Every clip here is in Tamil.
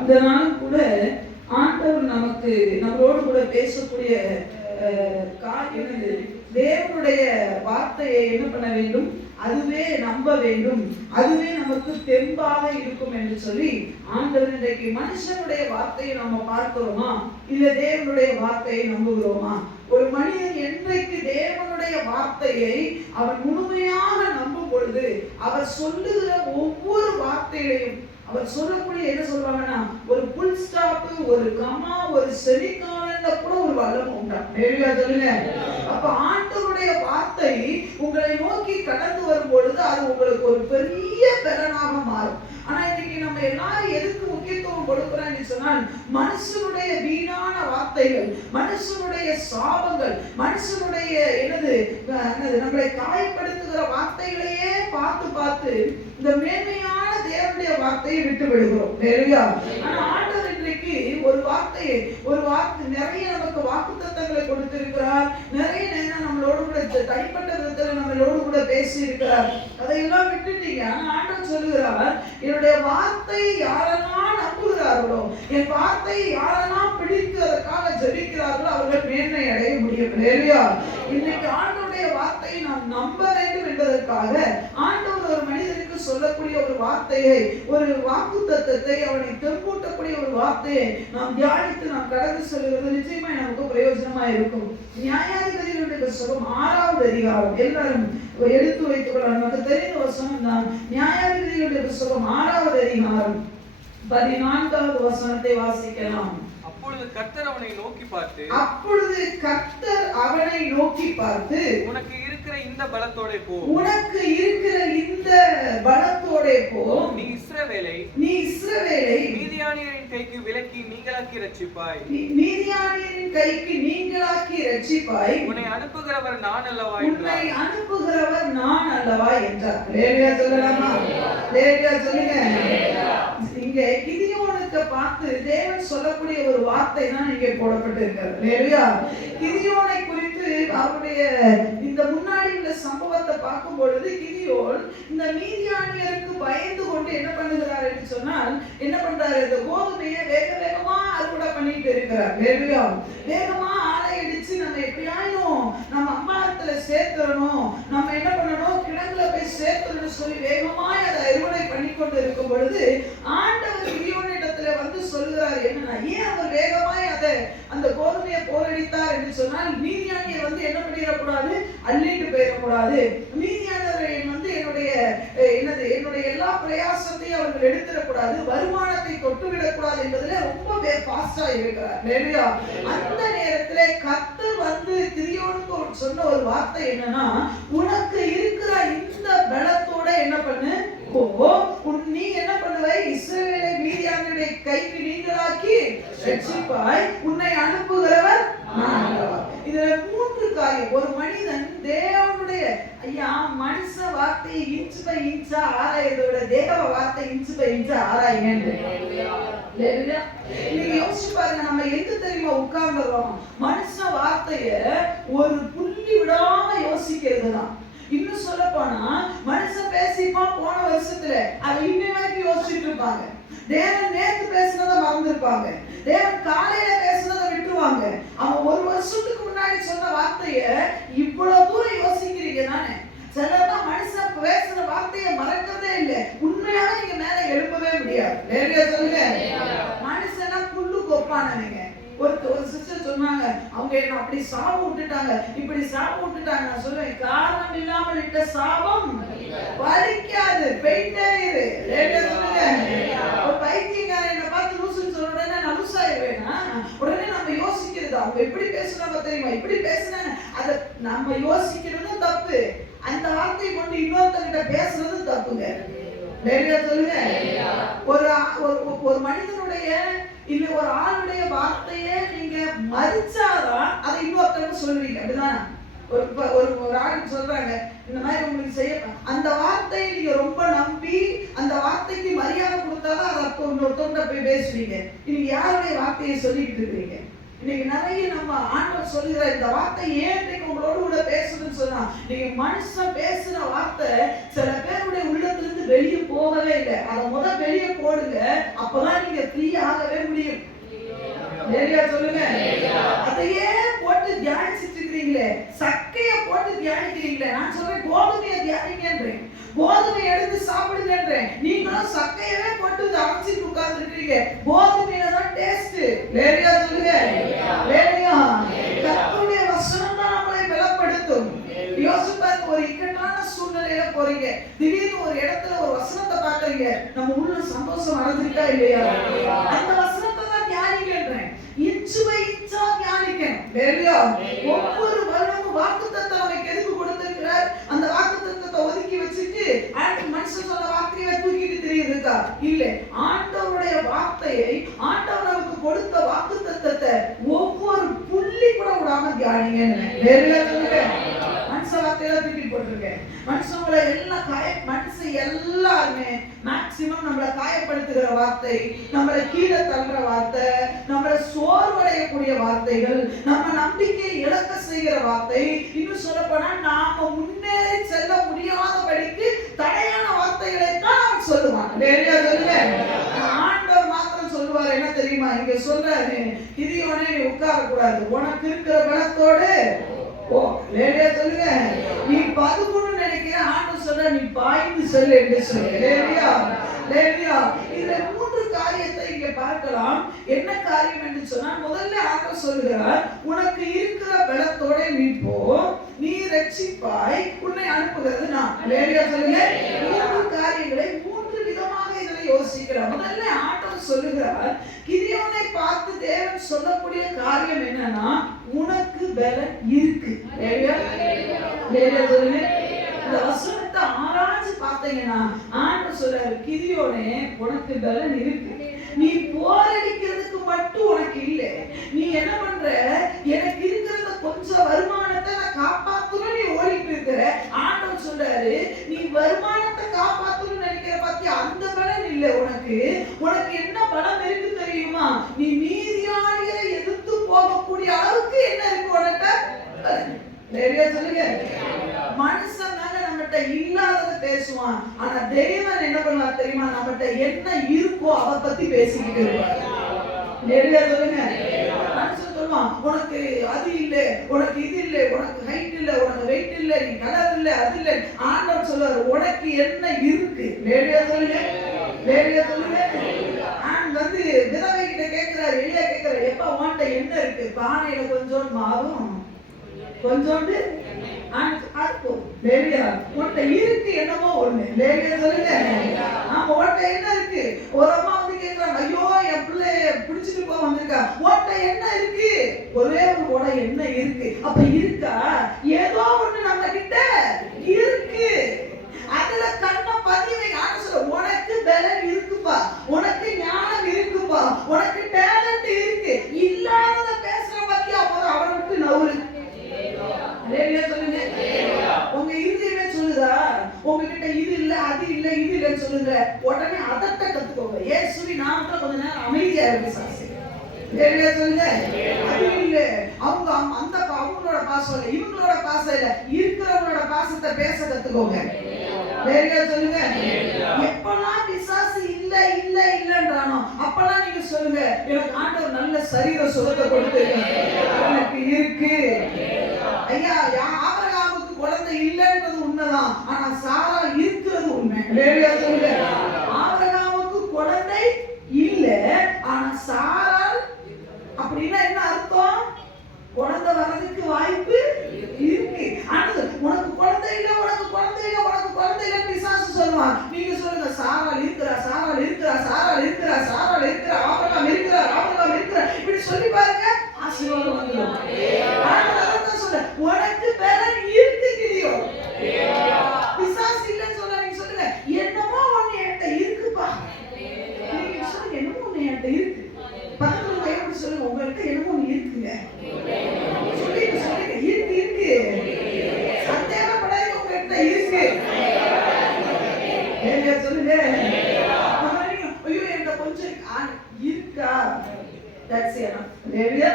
இந்த நாள் கூட ஆண்டவர் நமக்கு நம்மளோடு கூட பேசக்கூடிய காரியம் தேவனுடைய வார்த்தையை என்ன பண்ண வேண்டும், அதுவே நம்ப வேண்டும், அதுவே நமக்கு தெம்பாக இருக்கும் என்று சொல்லி ஆண்டவர் இன்றைக்கு மனுஷனுடைய வார்த்தையை நம்ம பார்க்கிறோமா இல்ல தேவனுடைய வார்த்தையை நம்புகிறோமா? ஒரு மனிதன் என்றைக்கு தேவனுடைய வார்த்தையை அவன் முழுமையாக நம்பும் பொழுது அவர் சொல்லுகிற ஒவ்வொரு வார்த்தைகளையும் அவர் சொல்லக்கூடிய என்ன சொல்றாங்கன்னா ஒரு புல் ஸ்டாப், ஒரு கமா, ஒரு செமிகாலன்ல கூட ஒரு வல்லம் உண்டா. சொல்லுங்க. அப்ப ஆண்டவருடைய வார்த்தை உங்களை நோக்கி கடந்து வரும் பொழுது அது உங்களுக்கு ஒரு பெரிய பலனாக மாறும். ஆனா இன்னைக்கு நம்ம எல்லாரும் எதுக்கு முக்கியத்துவம் கொடுக்கிறோம்னு சொன்னால் மனுஷனுடைய வீணான வார்த்தைகள், மனுஷனுடைய சாபங்கள், மனுஷனுடைய நம்மளை காயப்படுத்துகிற வார்த்தைகளையே பார்த்து பார்த்து இந்த மேன்மையான தேவனுடைய வார்த்தையை விட்டு விடுகிறோம். ஆனா ஆண்டவர் இன்றைக்கு ஒரு வார்த்தை நிறைய நமக்கு வாக்குத்தத்தங்களை கொடுத்திருக்கிறார். நிறைய நேரம் நம்மளோடு கூட தனிப்பட்ட விதத்தில் நம்மளோடு கூட பேசி இருக்கிறார். அதையெல்லாம் விட்டுட்டீங்க. ஆனா ஆண்டவர் சொல்லுகிறார், என்னுடைய வார்த்தை யாரெல்லாம் நம்புகிறார்களோ, என் வார்த்தையை யாரெல்லாம் பிடித்து அதற்காக ஜெபிக்கிறார்களோ அவர்கள் மேன்மை அடைய முடியும். இன்னைக்கு ஆண்டவருடைய வார்த்தையை நாம் நம்ப வேண்டும் என்பதற்காக ஆண்டவர் ஒரு மனிதனுக்கு சொல்லக்கூடிய ஒரு வார்த்தையை, ஒரு வாக்குத்தத்தத்தை, அவனை தெம்பூட்டக்கூடிய ஒரு வார்த்தையை நாம் தியானித்து நாம் கடந்து செல்வது நிச்சயமா நமக்கு பிரயோஜனமா இருக்கும். நியாயாதிபதிகளுடைய புத்தகம் 6வது அதிகாரம் எல்லாரும் எடுத்து வைத்துக் கொள்ள நமக்கு தெரிந்த வசனம் தான். நியாயாதிபதிகளுடைய புத்தகம் 6வது அதிகாரம் 14வது வசனத்தை வாசிக்கலாம். அப்பொழுது கர்த்தர் அவனை நோக்கி பார்த்து உனக்கு இருக்கிற இந்த பலத்தோட போ, நீ இஸ்ரவேலை மீதியானியரின் கைக்கு விலக்கி நீங்களாக்கி ரட்சிப்பாய், உன்னை அனுப்புகிறவர் நான் அல்லவா என்றார். சொல்லலாமா? சொல்லுங்க. இங்க கிதியோனுக்கு பார்த்து தேவன் சொல்லக்கூடிய ஒரு வார்த்தை தான் இங்கே போடப்பட்டிருக்கிறது. கிதியோனை குறித்து அவருடைய இந்த முன்னாடி உள்ள சம்பவத்தை பார்க்கும் பொழுது கிதியோன் இந்த மீதியானியருக்கு பயந்து கொண்டு என்ன பண்ணுகிறார் என்று சொன்னால், என்ன பண்றாரு, இந்த கோதுமையை வேகமா அறுவடை பண்ணிட்டு இருக்கிறார். வேகமா ஆலை அடிச்சு நம்ம எப்படியாயும் நம்ம அம்மாத்துல சேர்த்துடணும், நம்ம என்ன பண்ணணும், கிணங்குல போய் சேர்த்துடணும் சொல்லி வேகமாய் அதை அறுவடை பண்ணி கொண்டு இருக்கும் பொழுது ஆண்டவர் கிதியோனிடத்துல வந்து சொல்லுகிறார், என்னன்னா ஏன் அவர் வேகமாய் அந்த கோதுமையை போரடித்தார் என்று சொன்னால், மீதியானியர் வந்து என்ன பண்ணிடக்கூடாது, அள்ளிட்டு போயிடக்கூடாது, மீதியானவரை வந்து என்னுடைய எல்லா பிரயாசத்தையும் அவர்கள் எடுத்துடக்கூடாது, வருமானத்தை தொட்டுவிடக்கூடாது என்பதுல ரொம்ப ஃபாஸ்டா இருக்கிறார். அந்த நேரத்திலே கர்த்தர் வந்து கிதியோனுக்கு சொன்ன ஒரு வார்த்தை என்னன்னா, உனக்கு இருக்கிற இந்த பலத்தோட என்ன பண்ணு, நீ என்ன பண்ணுவை, இஸ்ரவேலை மீதியானுடைய கைக்கு நீங்களாக்கி ரட்சிப்பாய், உன்னை அனுப்புகிறவர் நான் அல்லவா. இதுல 3 காரியம். ஒரு மனிதன் தேவனுடைய மனுஷ வார்த்தையை இன்ச் பை இன்ச்சா ஆராயதை விட தேவ வார்த்தை இன்ச் பை இன்ச்சா ஆராயுங்க. நீங்க யோசிச்சு பாருங்க, நம்ம எங்க தெரியுமா உட்கார்ந்துறோம், மனுஷ வார்த்தைய ஒரு புள்ளி விடாம யோசிக்கிறது தான். இன்னும் சொல்ல போனா மனுஷன் பேசிப்பான் போன வருஷத்துல அதை இன்னும் வரைக்கும் யோசிச்சுட்டு இருப்பாங்க. தேவன் நேற்று பேசினதை மறந்துருப்பாங்க, தேவன் காலையில பேசினதை விட்டுருவாங்க. அவன் ஒரு வருஷத்துக்கு முன்னாடி சொன்ன வார்த்தைய இவ்வளவு தூரம் யோசிக்கிறீங்க தானே. சிலர்தான் மனுஷன் பேசுற வார்த்தையை மறக்கிறதே இல்லை. உண்மையாக நீங்க மேல எழுப்பவே முடியாது. சொல்லுங்க. மனுஷனா புல்லு கொப்பானவங்க. ஒரு சிஸ்டர் சொன்னாங்க, அவங்க என்ன அப்படி சாபம் விட்டுட்டாங்க, இப்படி சாபம் விட்டுட்டாங்க. நான் சொல்லுவேன், காரணம் இல்லாமல் இட்ட சாபம் வலிக்காது, போயிட்டே இரு. சொல்லுங்க. ஒரு பைத்தியக்காரன் என்ன பார்த்து லூசுன்னு சொல்ல உடனே நான் லூசாயிருவேனா? உடனே நம்ம யோசிக்கிறது, அவங்க எப்படி பேசுறாங்க தெரியுமா, இப்படி பேசுனாங்க, அதை நம்ம யோசிக்கிறதும் தப்பு, அந்த வார்த்தையை கொண்டு இன்னொருத்தங்கிட்ட பேசுறதும் தப்புங்க. சொல்லுங்க. ஒரு மனிதனுடைய இல்ல ஒரு ஆளுடைய வார்த்தையை நீங்க மதிச்சாதான் அதை இன்னொருத்தருக்கு சொல்லுவீங்க. அப்படிதானே? ஒரு ஆள் சொல்றாங்க, இந்த மாதிரி உங்களுக்கு செய்ய, அந்த வார்த்தையை நீங்க ரொம்ப நம்பி அந்த வார்த்தைக்கு மரியாதை கொடுத்தாதான் அதை அப்போ இன்னொருத்தவங்க போய் பேசுவீங்க. நீங்க யாருடைய வார்த்தையை சொல்லிக்கிட்டு இருக்கிறீங்க? இன்னைக்கு நிறைய நம்ம ஆண்டவர் சொல்லுகிற இந்த வார்த்தை ஏன் இன்னைக்கு உங்களோட கூட பேசுதுன்னு சொன்னா, நீங்க மனுஷன் பேசுற வார்த்தை சில பேருடைய உள்ளத்திலிருந்து வெளியே போகவே இல்லை. அதை வெளியே போடுங்க, அப்பதான் நீங்க ஃப்ரீ ஆகவே முடியும். சரியா சொல்லுங்க. அதையே போட்டு தியானிச்சுட்டு இருக்கிறீங்களே, சக்கைய போட்டு தியானிக்கிறீங்களே. நான் சொல்றேன் கோதுமையை தியானிங்கன்றேன், கோதுமை எடுத்து சாப்பிடுங்கன்றேன். நீங்களும் சக்கையவே போட்டு அமைச்சிட்டு உட்கார்ந்து இருக்கிறீங்க. கோதுமையில தான் டேஸ்ட். சரியா சொல்லுங்க. சரியா. கர்த்தருடைய வசனம் தான் நம்மளை பலப்படுத்தும். யோசிப்பாரு, ஒரு இக்கட்டான சூழ்நிலையில போறீங்க, திடீர்னு ஒரு இடத்துல ஒரு வசனத்தை பாக்குறீங்க, நம்ம உள்ள சந்தோஷம் அடைஞ்சிருக்கா இல்லையா? அந்த வசனத்தை தான் தியானிக்கிறேன். இன்ச்சு பை இன்ச்சா தியானிக்கணும். சரியா? ஒவ்வொரு வருடமும் வாக்குத்தத்தம் நமக்கு எதுக்கு கொடுத்திருக்கிறார்? அந்த வாக்குத்தத்தத்தை ஒதுக்கி வச்சுட்டு மனுஷன் சொன்ன வார்த்தையை தூக்கிட்டு தெரியுதுக்கா? இல்ல, ஆண்டவருடைய வார்த்தையை, ஆண்டவர் நமக்கு கொடுத்த வாக்குத்தத்தத்தை ஒவ்வொரு புள்ளி கூட விடாம தியானிங்க. சரியா சொல்லுங்க. மனுஷன் வார்த்தையில தூக்கி போட்டிருக்கேன். மனுஷங்களை எல்லாம் மனுஷன் எல்லாருமே மேக்சிமம் நம்மளை காயப்படுத்துகிற வார்த்தை, நம்மளை கீழே தள்ளுற வார்த்தை, நம்மளை சோர்வடையக்கூடிய வார்த்தைகள், நம்ம நம்பிக்கையை இழக்க செய்கிற வார்த்தை, இன்னும் சொல்ல போனா நாம முன்னேறி செல்ல முடியாதபடிக்கு தடையான வார்த்தைகளை தான் சொல்லுவாங்க. சரியா சொல்லுங்க. ஆண்டவர் மாத்திரம் சொல்லுவார், என்ன தெரியுமா? இங்க சொல்றாரு, கிதியோனே நீ உட்கார கூடாது, உனக்கு இருக்கிற பலத்தோடு ஓ. லேடியா சொல்லுங்க. நீ பதுக்குன்னு நினைக்கிற, ஆண்டவர் சொல்ற நீ பாய்ந்து செல்லு என்று சொல்லு. லேடியா லேடியா. இதுல 3 காரியத்தை இங்க பார்க்கலாம். என்ன காரியம் என்று சொன்னா, முதல்ல ஆண்டவர் சொல்லுகிறார், உனக்கு இருக்கிற பலத்தோட நீ போ, நீ ரட்சிப்பாய், உன்னை அனுப்புகிறது நான். லேடியா சொல்லுங்க. 3 காரியங்களை 3 விதமாக இதில் யோசிக்கிறார். முதல்ல ஆண்டவர் சொல்லுகிறார், கிதியோனை பார்த்து தேவன் சொல்லக்கூடிய காரியம் என்னன்னா, உனக்கு பலன் இருக்கு. லேடியா லேடியா சொல்லுங்க. இந்த வசனத்தை ஆராய்ச்சி பார்த்தீங்கன்னா ஆண்டவர் சொல்றாரு, கிதியோனே உனக்கு பலன் இருக்கு, நீ போரடிக்கிறதுக்கு மட்டும் உனக்கு இல்லை. நீ என்ன பண்ற, எனக்கு இருக்கிறத கொஞ்சம் வருமானத்தை நான் காப்பாத்தணும் நீ ஓடிட்டு இருக்கிற. ஆண்டவர் சொல்றாரு, நீ வருமானத்தை காப்பாத்தணும்னு நினைக்கிற பாத்தியா, அந்த பலன் இல்லை உனக்கு. உனக்கு என்ன பலம் இருக்கு தெரியுமா? நீ மீதியானிகளை எதிர்த்து போகக்கூடிய அளவுக்கு என்ன இருக்கு உனக்கு? நிறைய சொல்லுங்க. மனுஷன் நம்மகிட்ட இல்லாததை பேசுவான், ஆனா தெய்வன் என்ன பண்ணுவார் தெரியுமா? நம்மகிட்ட என்ன இருக்கோ அதை பத்தி பேசிக்கிட்டு இருப்பார். நிறைய சொல்லுங்க. மனுஷன் சொல்லுவான், உனக்கு அது இல்லை, உனக்கு இது இல்லை, உனக்கு ஹைட் இல்லை, உனக்கு வெயிட் இல்லை, நீ கலர் இல்லை, அது இல்லை. ஆண்டவர் சொல்லுவார், உனக்கு என்ன இருக்கு? நிறைய சொல்லுங்க. நிறைய சொல்லுங்க. வந்து விதவை கிட்ட கேட்கிறார், எளியா கேட்கிறார், எப்ப உன்கிட்ட என்ன இருக்கு? பானையில கொஞ்சோண்டு மாவும் கொஞ்சோண்டு உன்கிட்ட இருக்கு என்னமோ ஒண்ணு. லேடியா சொல்லுங்க. ஆமா, உன்கிட்ட என்ன இருக்கு? ஒரு அம்மா வந்து கேட்கிறாங்க, ஐயோ என் பிள்ளைய பிடிச்சிட்டு போக வந்திருக்கா, உன்கிட்ட என்ன இருக்கு? ஒரே ஒரு உடை என்ன இருக்கு? அப்ப இருக்கா? ஏதோ ஒண்ணு நம்ம கிட்ட இருக்கு. அதுல கண்ணை பதிவை ஆன்சர். உனக்கு பலன் இருக்குப்பா, உனக்கு ஞானம் இருக்குப்பா, உனக்கு டேலண்ட் இருக்கு. இல்லாதத பேசுற பத்தி அப்பதான் அவரை விட்டு நவுரு. சொல்லுங்க. உங்க இருதயமே சொல்லுதா, உங்ககிட்ட இது இல்ல, அது இல்ல, இது இல்லன்னு சொல்லுங்க. உடனே அதட்ட கத்துக்கோங்க. இயேசுவின் நாமத்துல கொஞ்ச நேரம் அமைதியா இருக்கு சாசி. சொல்லுங்க. அது இல்ல, அவங்க அந்த அவங்களோட பாசம் இல்ல, இவங்களோட பாசம் இல்ல, இருக்கிறவங்களோட பாசத்தை பேச கத்துக்கோங்க. சொல்லுங்க. எப்பெல்லாம் பிசாசு இல்ல இல்ல இல்லன்றானோ அப்பெல்லாம் நீங்க சொல்லுங்க, எனக்கு ஆண்டவர் நல்ல சரீர சுகத்தை கொடுத்திருக்காரு, எனக்கு இருக்கு. ஐயா, ஆபிரகாமுக்கு குழந்தை இல்லைன்றது உண்மைதான், ஆனா சாரா இருக்கிறது உண்மை. சொல்லுங்க. ஆபிரகாமுக்கு குழந்தை இல்ல, ஆனா சாரால், அப்படின்னா என்ன அர்த்தம்? குழந்தை வர்றதுக்கு வாய்ப்பு இருக்கு. உனக்கு குழந்தை இல்ல, உனக்கு குழந்தை இல்ல, உனக்கு குழந்தை இல்ல பிசாசு சொல்லுவான். நீங்க சொல்லுங்க, சாரால் இருக்கிறா, சாரால் இருக்கிறா, சாரால் இருக்கிறா, சாரால் இருக்கிறா, ஆபிரகாம் இருக்கிறார், ஆபிரகாம் இருக்கிறார், இப்படி சொல்லி பாருங்க, ஆசீர்வாதம் வந்துடும். உனக்கு பலன் இருக்கு கிதியோன். பிசாசு இல்லன்னு சொல்ல, நீங்க சொல்லுங்க, என்னமோ ஒண்ணு என்கிட்ட இருக்குப்பா. நீங்க சொல்லுங்க, என்னமோ ஒண்ணு என்கிட்ட இருக்கு. பக்கத்துல கையோட சொல்லுங்க, உங்கள்கிட்ட என்னமோ ஒண்ணு இருக்குங்க. சொல்லுங்க சொல்லுங்க, இருக்கு இருக்கு. சந்தேகப்படாதீங்க, உங்கள்கிட்ட இருக்கு. சொல்லுங்க. ஐயோ என்கிட்ட கொஞ்சம் இருக்கா? that's enough. Hallelujah.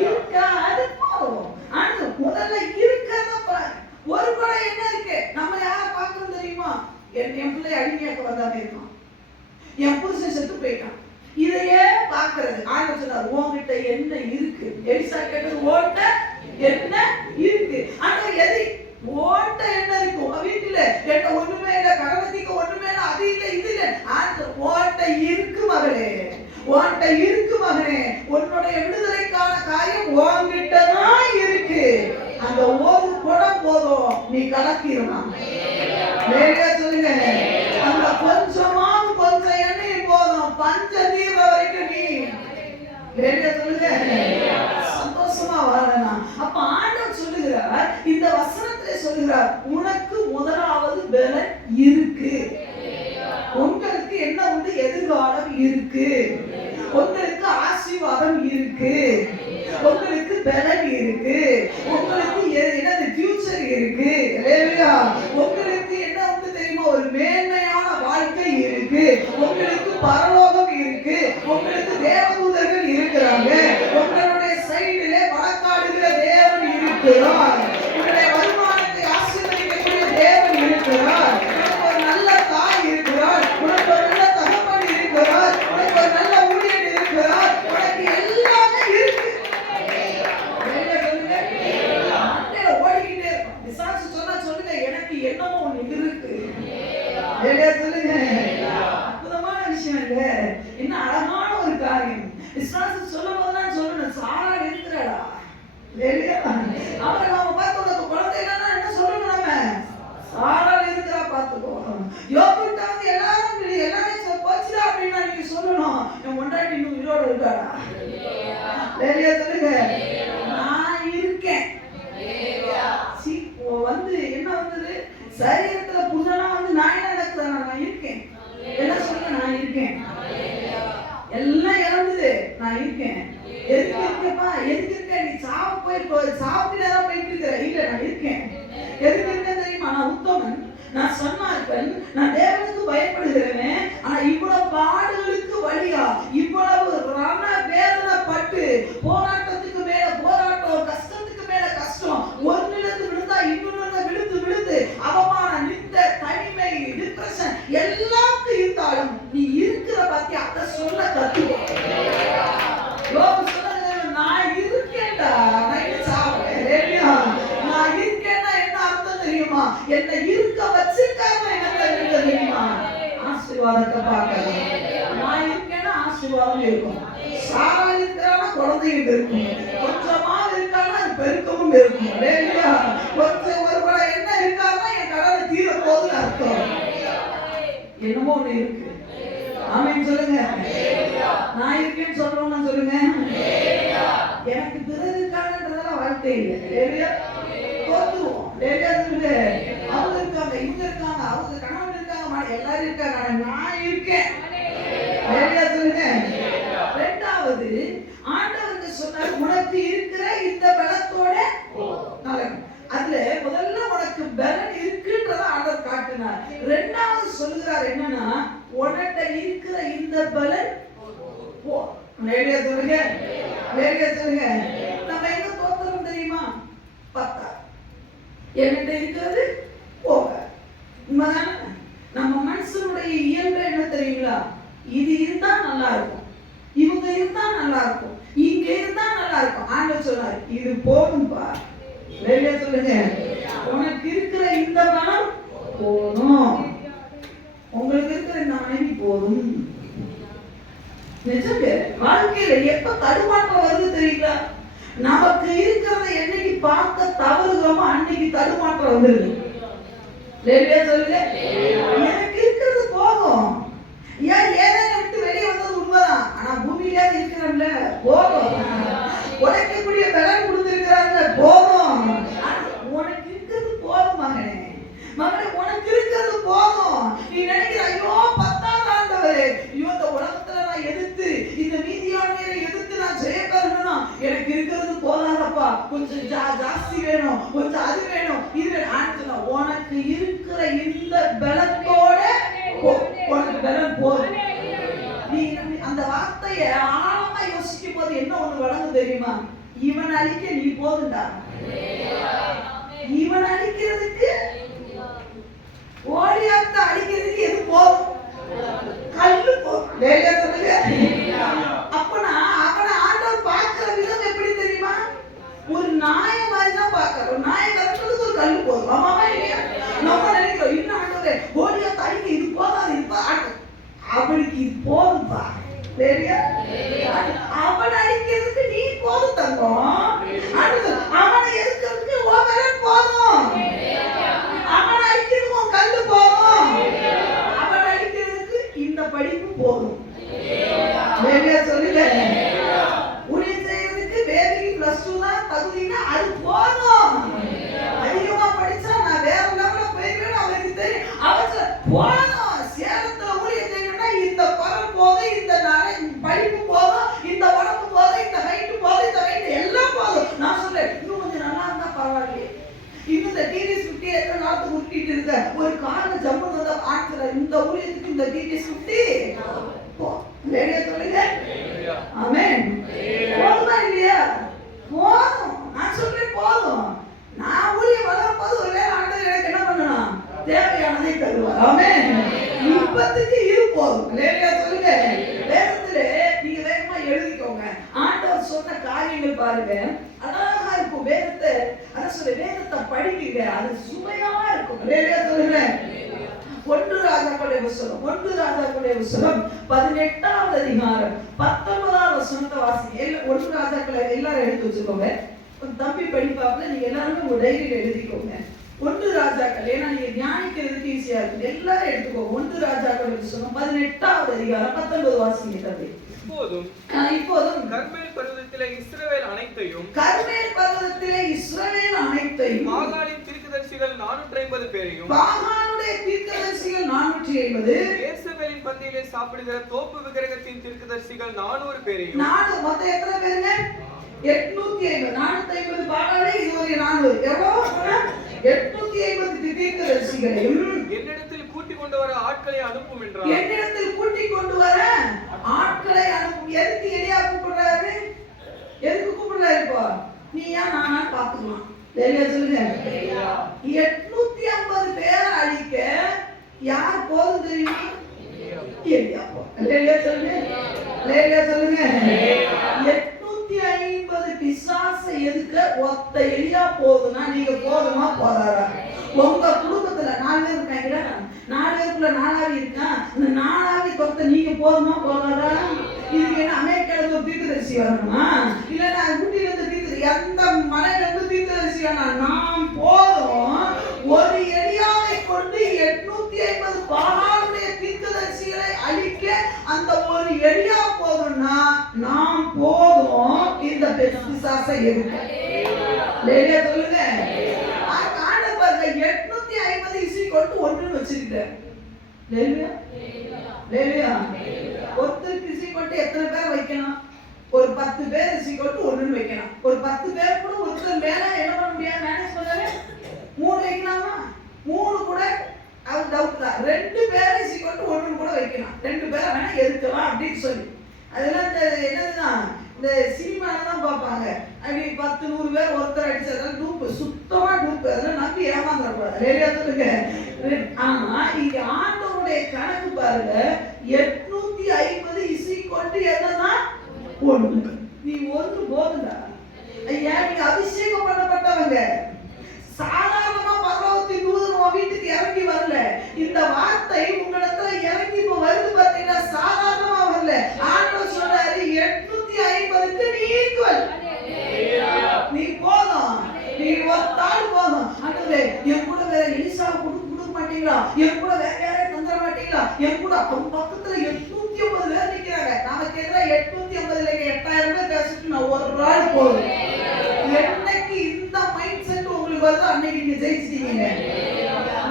இருக்கா அது போதும். ஆனா முதல்ல இருக்கறத பாரு. ஒரு குறை என்ன இருக்கு? நம்ம யாரை பார்க்கறோம் தெரியுமா? என் பிள்ளை அடிமையாக்க வந்தாமே இருக்கான், என் புருஷன் செத்து போயிட்டான், இதையே பார்க்கறது. ஆண்டவர் சொன்னார், உன்கிட்ட என்ன இருக்கு? எலிசா கேட்டது, ஓட்ட என்ன இருக்கு? ஆண்டவர் எது ஓட்ட என்ன இருக்கு? உங்க வீட்டுல என்கிட்ட ஒண்ணுமே இல்லை, கடவுளுக்கு ஒண்ணுமே இல்லை, அது இல்லை இது இல்லை. ஆண்டவர் ஓட்ட இருக்கு மகளே, ஓட்ட இருக்கு மகனே, உன்னுடைய விடுதலைக்கான காரியம் உன்கிட்ட தான் இருக்கு. அந்த ஒரு குடம் போதும், நீ கலக்கிடலாம். வேலையா சொல்லுங்க, அந்த கொஞ்சம் எண்ணெய் போதும், பஞ்ச தீர வரைக்கும் நீ வேலையா சொல்லுங்க, சந்தோஷமா வாழலாம். அப்ப ஆண்டவர் சொல்லுகிறார், இந்த வசனத்திலே சொல்லுகிறார், உனக்கு முதலாவது பலன் இருக்கு. உங்களுக்கு என்ன உண்டு? எதிர்காலம் இருக்கு, உங்களுக்கு ஆசீர்வாதம் இருக்கு, உங்களுக்கு பலன் இருக்கு, உங்களுக்கு என்னது ஃபியூச்சர் இருக்கு. ஹalleluya. உங்களுக்கு என்ன உண்டு தெரியுமா? ஒரு மேன்மையான வாழ்க்கை இருக்கு, உங்களுக்கு பரலோகம் இருக்கு, உங்களுக்கு தேவதூதர்கள் இருக்கிறாங்க, உங்களுடைய சைடிலே வழக்காடுகிற தேவன் இருக்கிறார், உங்களுடைய வருமானத்தை ஆசீர்வதிக்கக்கூடிய தேவன் இருக்கிறார், உனக்கு ஒரு நல்ல தாய் இருக்கிறார், உனக்கு ஒரு நல்ல தகப்பன் இருக்கிறார், உனக்கு ஒரு நல்ல ஊழியர் இருக்கிறார், உனக்கு எல்லாமே இருக்கு. ஓடிக்கிட்டே இருக்கும். விசாரிச்சு சொன்னா சொல்லுங்க, எனக்கு என்னமோ ஒண்ணு இருக்கு. சொல்லுங்க, அற்புதமான விஷயம் இல்ல, என்ன அழகான ஒரு காரியம். விசாரிச்சு சொல்லும் போதுதான் சொல்லணும், சாரா இருக்கிறாடா. அவரை நாம பார்த்து உனக்கு குழந்தை இல்லைன்னா என்ன சொல்லணும்? நம்ம சாரா இருக்கிறா பார்த்துக்கோ. யோகிட்ட வந்து எல்லாரும் போச்சுடா அப்படின்னா நீங்க சொல்லணும், என் முன்னாடி இன்னும் உயிரோட இருக்காடா. வேலையா சொல்லுங்க, நான் இருக்கேன். வந்து என்ன வந்தது? சரீரத்துல புதுனா வந்து நான் என்ன நடக்குறேன்? நான் இருக்கேன். என்ன சொல்ல? நான் இருக்கேன். எல்லாம் இறந்தது, நான் இருக்கேன். எதுக்கு இருக்கப்பா? எதுக்கு இருக்க? நீ சாவுக்கு நேரம் போயிட்டு இருக்கிற? இல்ல, நான் இருக்கேன். எதுக்கு இருக்க தெரியுமா? நான் உத்தமன், நான் சன்மார்க்கன், நான் தேவனுக்கு பயப்படுகிறேன். ஆனா இவ்வளவு பாடுகளுக்கு வழியா, இவ்வளவு ரண வேதனை பட்டு, போராட்டத்துக்கு மேல போராட்டம், கஷ்டத்துக்கு மேல கஷ்டம், ஒன்னிலிருந்து விழுந்தா இன்னொன்னு விழுந்து அவமானம், நிந்த, தனிமை, டிப்ரெஷன் எல்லாம் இருந்தாலும் நீ இருக்கிற பத்தி அதை சொல்ல கத்துக்கோ. நான் இருக்கேன்டா, நான் இருக்கேன்னா என்ன அர்த்தம் தெரியுமா? என்னை இருக்க வச்சிருக்காங்க. என்ன தெரியுமா? ஆசீர்வாதத்தை பார்க்கலாம். நான் இருக்கேன்னா ஆசீர்வாதம் இருக்கும். சாரா இருக்கிறானா குழந்தைகிட்ட இருக்கும், கொஞ்சமா இருக்கானா அது பெருக்கமும் இருக்கும். கொஞ்சம் ஒருவேளை என்ன இருக்காருன்னா என் கடனை தீர போதுன்னு அர்த்தம். என்னமோ ஒண்ணு இருக்கு. ஆமென் சொல்லுங்க. நான் இருக்கேன்னு சொல்றோம்னா சொல்லுங்க. எனக்கு பிறகு இருக்காங்கன்றதெல்லாம் வாழ்க்கை இல்லை. தோத்துருவோம். அவங்க இருக்காங்க, இவங்க இருக்காங்க, அவங்க கணவன் இருக்காங்க, எல்லாரும் இருக்காங்க, நான் இருக்கேன். சொல்லுங்க. இரண்டாவது, ஆண்டவருக்கு சொன்னார், உனக்கு இருக்கிற இந்த பலத்தோட அதுல முதல்ல உனக்கு பலன் இருக்குன்றத ஆண்டவர் காட்டினார். இரண்டாவது சொல்லுகிறார் என்னன்னா, உனட்ட இருக்கிற இந்த பலன் போ. சொல்லுங்க, சொல்லுங்க. நம்ம எங்க தோத்துறோம் தெரியுமா? பத்தா என்கிட்ட இருக்கிறது போக. நம்ம மனுஷனுடைய இயல்பு என்ன தெரியுங்களா? இது இருந்தா நல்லா இருக்கும், இவங்க இருந்தா நல்லா இருக்கும், இங்க இருந்தா நல்லா இருக்கும். ஆண்டவர் சொன்னார், இது போதும்பா. வேலையா சொல்லுங்க, உனக்கு இருக்கிற இந்த பலம் போதும், உங்களுக்கு இருக்கிற இந்த மனைவி போதும். நிஜங்க, வாழ்க்கையில எப்ப தடுமாற்றம் வருது தெரியுங்களா? நமக்கு இருக்கிறத என்னைக்கு பார்க்க தவறுகிறோமோ அன்னைக்கு தடுமாற்றம் வந்துருது. வேலையா சொல்லுங்க, எனக்கு இருக்கிறது போதும். ஏன் ஏதேனை விட்டு வெளியே வந்தது உண்மைதான், ஆனா பூமியிலே இருக்கிறோம்ல போதும். உழைக்கக்கூடிய பலன் கொடுத்திருக்கிறாங்க போதும். உனக்கு இருக்கிறது போதும் மகனே, மகனே உனக்கு இருக்கிறது போதும். நீ நினைக்கிற ஐயோ 10ஆம் ஆண்டவரே, ஐயோ இந்த உலகத்துல நான் எதிர்த்து, இந்த மீதியானவரை எதிர்த்து நான் ஜெயப்பெறணும், எனக்கு இருக்கிறது போதாதப்பா, கொஞ்சம் ஜாஸ்தி வேணும், கொஞ்சம் அது வேணும், இது வேணும். உனக்கு இருக்கிற இந்த பலத்தோட உனக்கு பலம் போதும். நீ அந்த வார்த்தையை ஆழமா யோசிக்கும் போது என்ன ஒண்ணு வழங்கும் தெரியுமா? இவன் அழிக்க நீ போதுண்டா. இவன் அழிக்கிறதுக்கு ஓடியாத்த அழிக்கிறதுக்கு எது போதும்? கல்லு போதும். வேலையா சொல்லுங்க. அப்பனா அவனை ஆண்டவர் பார்க்கிற விதம் எப்படி தெரியுமா? ஒரு நாய மாதிரி தான் பார்க்கற. ஒரு நாயை கட்டுறதுக்கு ஒரு கல்லு போதும். ஆமாவா இல்லையா? நம்ம நினைக்கிறோம் இன்னும் ஆண்டவரே ஓடியாத்த அழிக்க இது போதாது, இது அவனுக்கு இது போதும்பா. வேலையா? அவனை அழிக்கிறதுக்கு நீ போதும் தங்கம். அவனை எதுக்கிறதுக்கு ஓவரன் போதும். அவனை அழிக்கிறதுக்கு உன் கல்லு போதும். அவனை அழிக்கிறதுக்கு இந்த படிப்பு போதும். வேலையா சொல்லுங்க. ஊழியம் செய்யறதுக்கு வேதிக்கு +2 தான் தகுதினா அது போதும். அதிகமா படிச்சா நான் வேற லெவல்ல போயிடுவேன் அவருக்கு தெரியும். அவன் போதும். சேலத்துல ஊழியம் செய்யணும்னா இந்த பரம் போதும், இந்த படிப்பு போதும், இந்த உடம்பு போதும், இந்த ஹைட் போதும், இந்த வெயிட் எல்லாம் போதும். நான் சொல்றேன் இன்னும் கொஞ்சம் நல்லா இருந்தா பரவாயில்லையே. இன்னும் இந்த டிடிஎஸ் 50 எத்தனை நாளுக்கு உருட்டிட்டு இருக்க ஒரு கார்ல ஜம்பு வந்தா ஆட்சிற இந்த ஊழியத்துக்கு இந்த டிடிஎஸ் 50 வேலையா சொல்லுங்க. ஆமென். போதுமா இல்லையா? போதும். நான் சொல்றேன் போதும். நான் ஊழியம் வளரும் போது ஒருவேளை ஆண்டவர் எனக்கு என்ன பண்ணணும்? தேவையானதை தருவார். ஆமென். இப்பத்துக்கு இது போதும். வேலையா சொல்லுங்க. வேதத்திலே நீங்க வேகமா எழுதிக்கோங்க. ஆண்டவர் சொன்ன காரியங்கள் பாருங்க அழகா இருக்கும். வேதத்தை அதான் சொல்ல வேதத்தை படிக்கிறீங்க அது சுவையா இருக்கும். வேலையா சொல்லுங்க. 1 ராஜாக்களுடைய புத்தகம் 18வது அதிகாரம் 19வது வசனத்தை வாசிங்க. 1 ராஜாக்களை எல்லாரும் எடுத்து வச்சுக்கோங்க. தம்பி படிப்பாப்புல நீங்க எல்லாரும் உங்க டைரியில எழுதிக்கோங்க. 1 ராஜாக்கள் ஏன்னா நீங்க தியானிக்கிறதுக்கு ஈஸியா இருக்கு. எல்லாரும் எடுத்துக்கோங்க. 1 ராஜாக்களுடைய புத்தகம் 18வது அதிகாரம் 19 வாசிங்க தம்பி. இப்போதும் கர்மேல் பர்வதத்திலே இஸ்ரவேல் அனைத்தையும் பாகாலின் தீர்க்கதரிசிகள் 450 பேரையும் பாகாலுடைய தீர்க்கதரிசிகள் 450 இஸ்ரவேலின் பந்தியிலே சாப்பிடுகிற தோப்பு விக்கிரகத்தின் தீர்க்கதரிசிகள் 400 பேரையும் மொத்தம் எத்தனை பேருங்க? 850. 450 பாகாலே இது ஒரு 400 எவ்வளவு? 850 தீர்க்கதரிசிகளையும் என்னிடத்தில் கூட்டிக் கொண்டு வர ஆட்களை அனுப்பும் என்றார். என்னிடத்தில் கூட்டிக் கொண்டு வர ஆட்களை அனுப்பும். எதுக்கு எலியா கூப்பிடுறாரு? எதுக்கு கூப்பிடுறாரு? இப்போ நீயா நானா பாத்துக்கலாம். வேலையா சொல்லுங்க. 850 பேரை அழிக்க யார் போதும் தெரியுமா? எலியா போதும். வேலையா சொல்லுங்க. வேலையா சொல்லுங்க. 850 பிசாசை எதுக்க ஒத்த எலியா போதும்னா நீங்க போதுமா போதாரா? உங்க குடும்பத்துல 4 பேர் இருக்காங்க. 4 பேருக்குள்ள 4ஆவி இருக்கா? இந்த 4ஆவி கொத்த நீங்க போதுமா போதாரா? இதுக்கு என்ன அமெரிக்கால ஒரு தீர்க்கதரிசி வரணுமா? இல்லன்னா குட்டில இருந்து தீர்க்கதரிசி எந்த மலையில இருந்து தீர்க்கதரிசி வேணாம். நாம் போதும். ஒரு எலியாவை கொண்டு 850 பாகாலுடைய தீர்க்கதரிசிகளை அழிக்க அந்த ஒரு எலியா போதும்னா நாம் போதும். இந்த பிசாசை எதுக்க? லேலியா சொல்லுங்க. ஆண்டவர் பாருங்க 850 1 வச்சிருக்காரு. லேலியா லேலியா ஒருத்தருக்கு எத்தனை பேர் வைக்கணும்? ஒரு 10 பேர் 1 வைக்கணும். ஒரு 10 பேர் கூட ஒருத்தர் மேல என்ன பண்ண முடியாது? மேனேஜ் பண்ணவே 3 வைக்கலாமா? 3 கூட அது டவுட் தான். 2 பேர் 1 கூட வைக்கலாம். 2 பேரை வேணா எதுக்கலாம் அப்படின்னு சொல்லி அதெல்லாம் இந்த என்னதுன்னா இந்த சினிமால தான் பார்ப்பாங்க. அப்படி 10 100 பேர் ஒருத்தர் அடிச்சதால டூப்பு சுத்தமா டூப்பு. அதெல்லாம் நம்பி ஏமாந்துடக்கூடாது. வேலையா சொல்லுங்க. ஆனா இங்க ஆண்டவருடைய கணக்கு பாருங்க 850 என்னன்னா 1. நீ 1 போதுண்டா. ஐயா நீங்க அபிஷேகம் பண்ணப்பட்டவங்க. சாதாரணமா பரலோகத்தின் தூதன் உன் வீட்டுக்கு இறங்கி வரல. இந்த வார்த்தை உங்களிடத்துல இறங்கி இப்ப வருது பாத்தீங்கன்னா சாதாரணமா வரல. ஆண்டவர் சொல்றாரு 850க்கு நீ ஈக்குவல். நீ போதும். நீ ஒத்தாள் போதும். ஆண்டவரே என் கூட வேற எலிசா கொடுக்க மாட்டீங்களா? என் கூட வேற யாரையும் தந்துட மாட்டீங்களா? என் கூட பக்கத்துல 850 பேர் நிக்கிறாங்க. நாம கேட்கிற 850 8000 பேர் பேசிட்டு நான் ஒரு ஆள் போதும். என்னைக்கு இந்த மைண்ட் செட் உங்களுக்கு வருதோ அன்னைக்கு நீங்க ஜெயிச்சிட்டீங்க.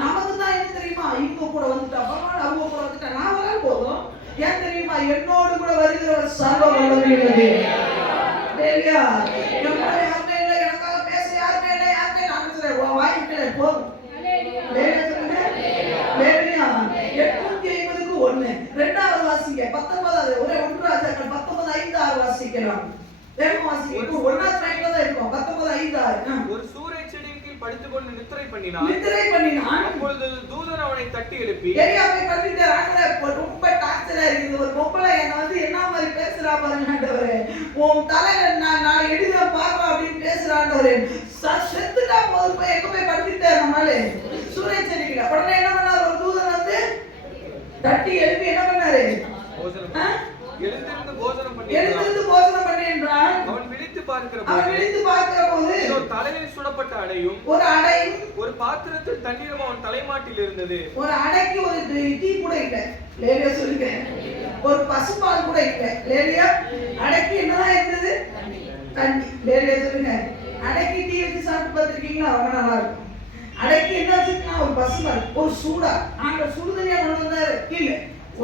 நமக்கு தான் என்ன தெரியுமா? இவங்க கூட வந்துட்டா பரவாயில்ல, அவங்க கூட வந்துட்டா நான் வர போதும். ஏன் தெரியுமா? என்னோடு கூட வருகிறவர் சர்வ வல்லமையுள்ளது. இல்லையா? யாருமே இல்லை, எனக்காக பேச யாருமே இல்லை, யாருமே நான் சொல்றேன் வாய்க்கல போதும். இல்லையா சொல்லுங்க. இல்லையா? 850க்கு 1. 2வது வாசிங்க 19வது ஒரே 1 19:5-6 வாசிக்கலாம். வேகமா வாசிக்கலாம். 1th லைன்ல தான் இருக்கும். 19:5-6. ஒரு சூரை செடியின் கீழ் படுத்துக் கொண்டு நித்திரை பண்ணினான். அப்பொழுது தூதன் அவனை தட்டி எழுப்பி, எலியாவை கட்டிட்டு ஆண்டவரே ரொம்ப டார்ச்சரா இருக்குது. ஒரு பொம்பளை என்ன வந்து என்ன மாதிரி பேசுறா பாருங்க ஆண்டவரே. உன் தலையில நான் எடுக்க பாப்பா அப்படின்னு பேசுறா ஆண்டவரே. செத்துட்டா போதும் போய் எங்க போய் படுத்துட்டே நம்மால சூரை செடிக்கிட்ட. உடனே என்ன பண்ணாரு? ஒரு தூதன் வந்து தட்டி எழுப்பி என்ன பண்ணாரு? எழுந்திருந்து போஜனம் பண்ணி என்றான். அவன் விழித்து பார்க்கிற போது தலையில் சுடப்பட்ட அடையும் ஒரு பாத்திரத்தில் தண்ணீரும் அவன் தலைமாட்டில் இருந்தது. ஒரு அடைக்கு ஒரு டீ கூட இல்ல. லேலியா சொல்லுங்க. ஒரு பசுபால் கூட இல்ல. லேலியா அடைக்கு என்னதான் இருந்தது? தண்ணி. லேலியா சொல்லுங்க. அடைக்கு டீ வச்சு சாப்பிட்டு பார்த்திருக்கீங்களா? அவங்க நல்லா இருக்கும். அடைக்கு என்ன வச்சிருக்கா? ஒரு பசுபால், ஒரு சூடா. அங்க சுடுதண்ணியா கொண்டு வந்தாரு இல்ல.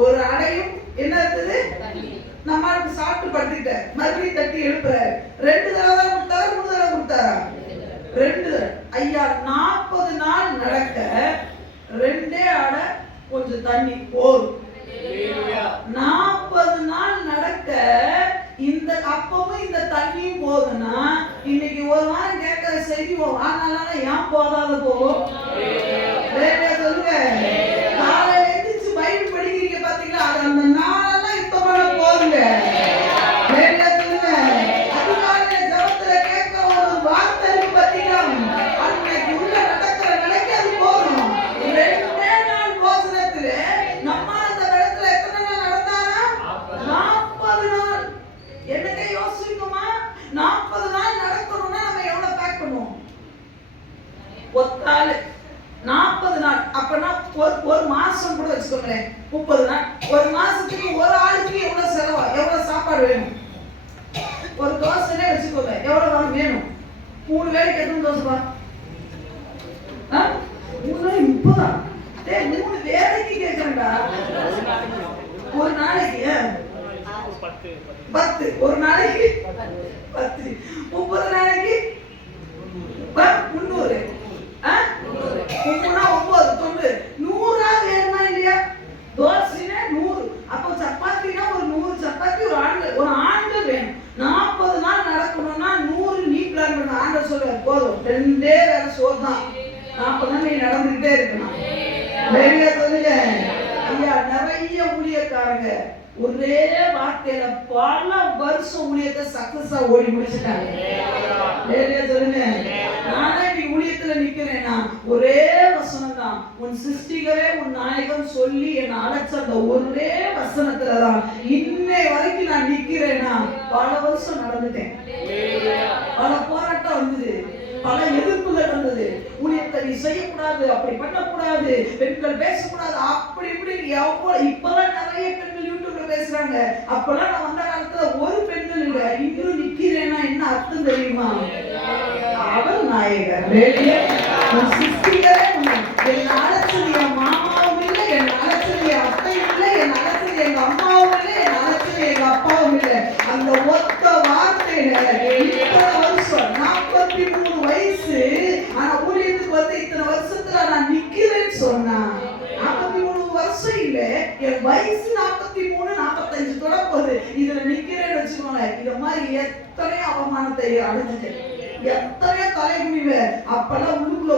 ஒரு அடையும் என்ன இருந்தது? நம்மளுக்கு சாப்பிட்டு படுத்துட்ட. மறுபடியும் தட்டி எழுப்புறாரு. 2 தடவை தான் கொடுத்தாரா? 3 தடவை கொடுத்தாரா? 2 தடவை. ஐயா 40 நாள் நடக்க 2 அடை கொஞ்சம் தண்ணி போதும். 40 நாள் நடக்க இந்த அப்பவும் இந்த தண்ணியும் போதுன்னா இன்னைக்கு ஒரு வாரம் கேட்கிற செய்தி அதனால ஏன் போதாத போகும்? சொல்லுங்க. காலையில எழுந்திரிச்சு பைபிள் படிக்கிறீங்க பாத்தீங்களா? அந்த நாளெல்லாம் இத்தமான போதுங்க. சொல்லுங்க. அதிகாலையில ஜபத்துல கேட்க ஒரு வார்த்தை இருக்கு பாத்தீங்களா? அன்னைக்கு உள்ள நடக்கிற நிலைக்கு அது போதும். 2 நாள் போசனத்துல நம்ம அந்த இடத்துல எத்தனை நாள் நடந்தாரா? 40 நாள். என்னங்க யோசிக்குமா? 40 நாள் நடக்கணும்னா நம்ம எவ்வளவு பேக் பண்ணுவோம்? ஒத்தாள் 40 நாள். அப்பனா ஒரு மாசம் கூட வச்சுக்கோங்களேன். 30 நாள். ஒரு மாசத்துக்கு ஒரு ஆளுக்கு எவ்வளவு செலவா? எவ்வளவு சாப்பாடு வேணும்? ஒரு தோசைனே வச்சுக்கோங்க. எவ்வளவு வேணும்? 3 வேளைக்கு எத்தனை தோசை பா? 3 வேளைக்கு 30. டேய் 3 வேளைக்கு கேக்குறேன்டா. ஒரு நாளைக்கு 10. ஒரு நாளைக்கு 10. 30 நாளைக்கு 300. 9 100 வேணுமா இல்லையா? தோசைனா 100. அப்போ சப்பாத்தினா ஒரு 100 சப்பாத்தி ஒரு ஆண்டு வேணும். 40 நாள் நடக்கணும்னா 100 நீ பிளான் பண்ண. ஆண்டவர் சொல்றார் போதும் 2 வேளை சோறு தான். 40 நாள் நீ நடந்துகிட்டே இருக்கணும். லேலியா சொல்லுங்க. ஐயா நிறைய ஊழியக்காரங்க ஒரே வார்த்தையில பல வருஷம் ஊழியத்தை சக்சஸா ஓடி முடிச்சுட்டாங்க. லேலியா சொல்லுங்க. நானே நீ ஊழியத்துல நிக்கிறேன்னா ஒரே வசனம் தான். உன் சிருஷ்டிகரே உன் நாயகன் சொல்லி என்னை அழைச்ச அந்த ஒரே வசனத்துலதான் இன்னை வரைக்கும் நான் நிக்கிறேன்னா பல வருஷம் நடந்துட்டேன். பல போராட்டம் வந்தது, பல எதிர்ப்புகள் வந்தது. ஊழியத்தை நீ செய்யக்கூடாது, அப்படி பண்ணக்கூடாது, பெண்கள் பேசக்கூடாது, அப்படி இப்படி இப்பதான் நிறைய பெண்கள் யூடியூப்ல பேசுறாங்க. அப்பெல்லாம் நான் வந்த காலத்துல ஒரு பெண்கள் இல்ல. இன்னும் நிக்கிறேன்னா என்ன அர்த்தம் தெரியுமா? அவர் நாயகர். என் அழைச்சது என் மாமாவும் இல்லை, என் அழைச்சது என் அத்தையும் இல்லை, என் அழைச்சது எங்க அம்மாவும் இல்லை, என் அழைச்சது எங்க அப்பாவும் இல்லை. அந்த ஒத்த வார்த்தையில இத்தனை வருஷம் 43 வயசு. ஆனா ஊழியத்துக்கு வந்து இத்தனை வருஷத்துல நான் நிக்கிறேன்னு சொன்னா 43 வருஷம் இல்ல, என் வயசு 43 45 தொடப்போது. இதுல நிக்கிறேன்னு வச்சுக்கோங்க. இந்த மாதிரி எத்தனை அவமானத்தை அடைஞ்சிட்டேன், எத்தனை தலைகுனிவு. அப்பெல்லாம் உள்ளுக்குள்ள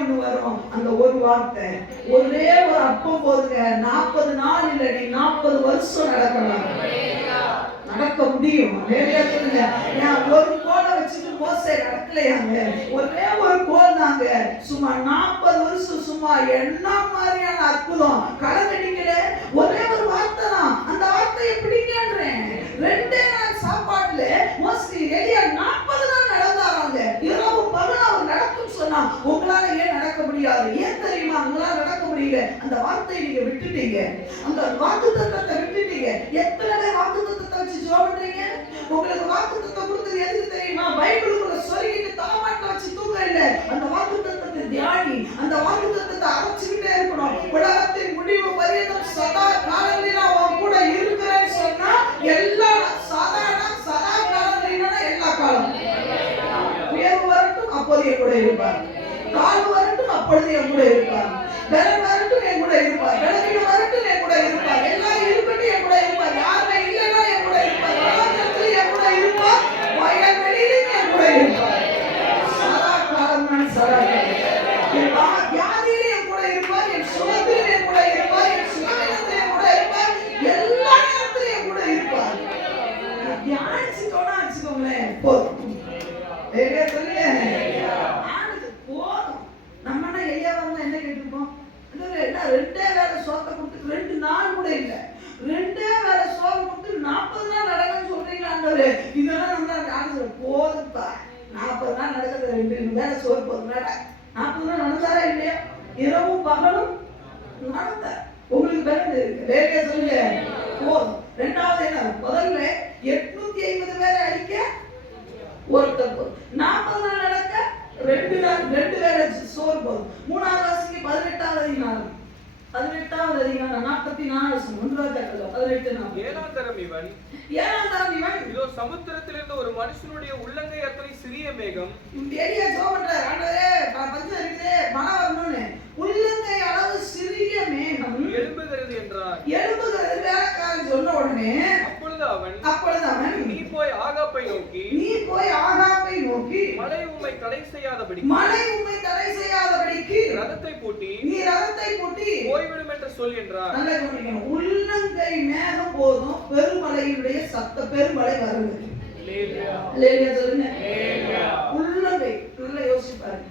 ஒண்ணு வரும். அந்த ஒரு வார்த்தை, ஒரே ஒரு அப்பம் போதுங்க. 40 நாள் இல்ல, நீ 40 வருஷம் நடக்கலாம். நடக்க முடியும். ஒரு கோலை வச்சுட்டு மோசே நடக்கலையாங்க. ஒரே ஒரு கோல் தாங்க. சும்மா 40 வருஷம் சும்மா என்ன மாதிரியான அற்புதம் கலங்கடிக்கல. ஒரே ஒரு வார்த்தை தான். அந்த வார்த்தையை பிடிக்கன்றேன். 2 நாள் சாப்பாட்டுல மோஸ்ட்லி எலியா 40 நாள் நடந்தாராங்க. இரவு பகல் அவர் நடக்கும் சொன்னா உங்களால ஏன் நடக்க முடியாது? ஏன் தெரியுமா உங்களால நடக்க முடியல? அந்த வார்த்தையை நீங்க விட்டுட்டீங்க. அந்த வாக்குத்தத்தத்தை விட்டுட்டீங்க. எத்தனை பேர் வாக்குத்தத்தத்தை வச்சு ஜெபம் பண்றீங்க? உங்களுக்கு வாக்குத்தத்தத்தை கொடுத்தது எதுக்கு தெரியுமா? பைபிளுக்குள்ள சொருகிட்டு தலைமாட்டில வச்சு தூங்க இல்ல. அந்த வாக்குத்தத்தத்தை தியானி. அந்த வாக்குத்தத்தத்தை அரைச்சுக்கிட்டே இருக்கணும். உலகத்தின் முடிவு பரியந்தம் சதா காலங்களில் அவன் கூட இருக்கிறேன்னு சொன்னா எல்லா சதா காலங்களில் எல்லா காலம். உயர்வு வரட்டும் அப்போது என் கூட இருப்பார். தாழ்வு வரட்டும் அப்பொழுது என் கூட இருப்பார். பலம் வரட்டும் என் கூட இருப்பார். பலவீனம் வரட்டும் என் கூட இருப்பார். எல்லாரும் இருக்கட்டும் என் கூட இருப்பார். யாருமே இல்லைன்னா என் கூட இருப்பார். நடக்க 40 நாள் நடந்தாரா இல்லையா? இரவும் பகலும் நடந்தார். உங்களுக்கு பிறகு லேலியா சொல்லுங்க போதும். ரெண்டாவது என்ன? முதல்ல 850 பேரை அடிக்க ஒருத்தர் போதும். 40 நாள் நடக்க 2 வேளை சோறு போதும். 3வது வாசிக்கு 18வது அதிகாரம் 44 ஏழாம் தரம் இவன் இதோ சமுத்திரத்திலிருந்து ஒரு மனுஷனுடைய உள்ளங்கை அத்தனை சிறிய மேகம். எலியா ஜெபம்ன்றார், ஆண்டவரே பஞ்சம் இருக்குது, மழை வரணும்னு. உள்ளங்கை அளவு சிறிய மேகம் எழும்புகிறது என்றார். எழும்புகிறது வேலைக்காரன் சொன்ன உடனே அப்பொழுது அவன் நீ போய் ஆகாப்பை நோக்கி மழை உம்மை தடை செய்யாதபடிக்கு ரதத்தை பூட்டி போய்விடும் என்று சொல் என்றார். நல்ல கவனிக்கணும். உள்ளங்கை மேகம் போதும், பெருமழையுடைய பெருமழை வருது. லேலியா சொல்லுங்க. உள்ளங்கை நல்லா யோசிச்சு பாருங்க.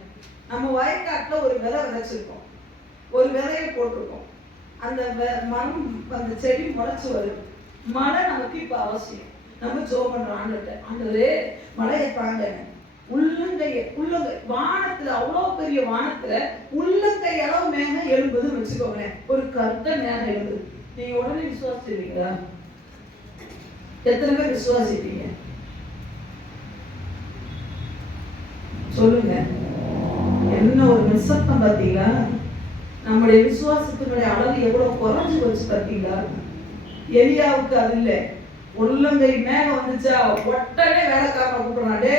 நம்ம வயக்காட்டுல ஒரு விதை விதைச்சிருக்கோம், ஒரு விதையை போட்டிருக்கோம். அந்த மரம் அந்த செடி முளைச்சு வருது. மழை நமக்கு இப்ப அவசியம். நம்ம ஜெபம் பண்றோம் ஆண்டவரே, ஆண்டவரே மழையை தாங்க. உள்ளங்கை வானத்துல, அவ்வளவு பெரிய வானத்துல உள்ளங்கை அளவு மேகம் எழும்புதுன்னு வச்சுக்கோங்களேன். ஒரு கருத்த மேகம் எழும்புது. நீங்க உடனே விசுவாசிப்பீங்களா? எத்தனை பேர் விசுவாசிப்பீங்க சொல்லுங்க. என்ன ஒரு நிசப்தம் பார்த்தீங்களா? நம்முடைய விசுவாசத்தினுடைய அளவு எவ்வளவு குறைஞ்சு வச்சு பார்த்தீங்களா? எலியாவுக்கு அது இல்லை. உள்ளங்கை மேகம் வந்துச்சா உடனே வேலைக்காரனை கூப்பிடுறான், டே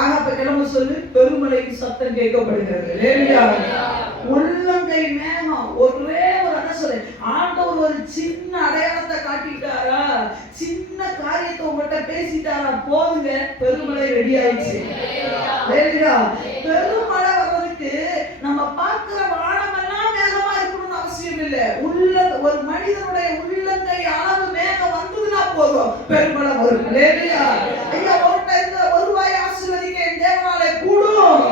ஆகாப்ப கிளம்ப சொல்லு, பெருமழைக்கு சத்தம் கேட்கப்படுகிறது. உள்ளங்கை மேகம் ஒரே ஒரு என்ன சொல்லு, ஆண்டவர் ஒரு சின்ன அடையாளத்தை காட்டிட்டாரா, சின்ன காரியத்தை உங்கள்கிட்ட பேசிட்டாரா, போதுங்க பெருமழை ரெடி ஆயிடுச்சு. பெருமழை வர்றதுக்கு நம்ம பார்க்கிற வானமெல்லாம் மேகமா இருக்கணும்னு அவசியம் இல்லை. ஒரு மனிதனுடைய உள்ளங்கை அளவு மேகம் வந்ததுன்னா போதும், பெருமழை வரும். ஐயா ஒரு ரூபாய் ஆசீர்வதிக்க தேவனாலே கூடும்.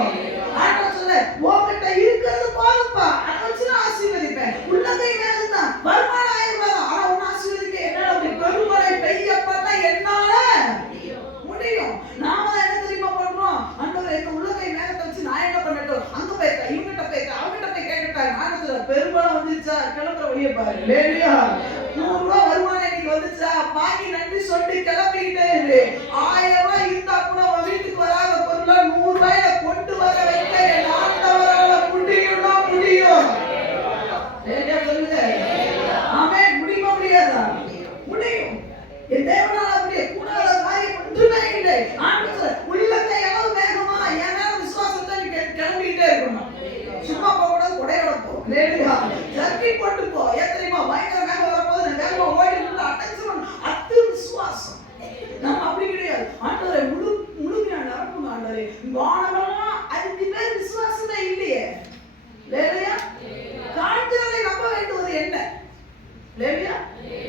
ஆண்டவர் சொல்ல, உன்கிட்ட இருக்கிறது போதும்பா, அதை வச்சு நான் ஆசீர்வதிப்பேன். உள்ளங்கை மேகம் தான், வருமானம் 1000 ரூபாய் தான், ஆனா உன்னை ஆசீர்வதிக்க என்னால பெருமழை பெய்யப்பட்டா என்னால முடியும். நாம என்ன தெரியுமா பண்றோம்? ஆண்டவர் எங்க உள்ளங்கை மேகத்தை வச்சு நான் என்ன பண்ணட்டும், அங்க போய்க்க, இவங்கிட்ட போய்க்க, அவங்கிட்ட போய் கேட்கட்டாங்க. ஆண்டவர் பெருமழை வந்துச்சா, கிளம்புற வழியை பாரு. லேலியா 100 ரூபாய் வருமானம் இன்னைக்கு வந்துச்சா, பாக்கி நன்றி சொல்லி கிளம்பிக்கிட்டே இரு. 1000 ரூபாய் இருந்தா கூட உன் வீட்டுக்கு வராத பொருளை 100 ரூபாயில கொண்டு வர வைக்க என் ஆண்டவரால முடியும்னா முடியும். சொல்லுங்க ஆமென். முடியுமா முடியாதா? முடியும். என் தேவனால முடிய கூடாத காரியம் ஒன்றுமே இல்லை. ஆண்டவர் உள்ளங்கை அளவு மேகமா என் மேல விசுவாசத்தை கிளம்பிக்கிட்டே இருக்கணும். சும்மா போக கூடாது, உடையோட போ. ஜர்க்கி போட்டு போ. ஏன் தெரியுமா? பயங்கர மேகம் வரப்போது நான் வேகமா ஓடி நின்று அடைச்சிடணும். அது விசுவாசம். நம்ம அப்படி கிடையாது. ஆண்டவரை முழுமையா நடக்கும். ஆண்டவரை வானமெல்லாம் அதுக்கு பேர் விசுவாசமே இல்லையே. லேலியா காண்கிறதை நம்ப வேண்டுவது என்ன? லேலியா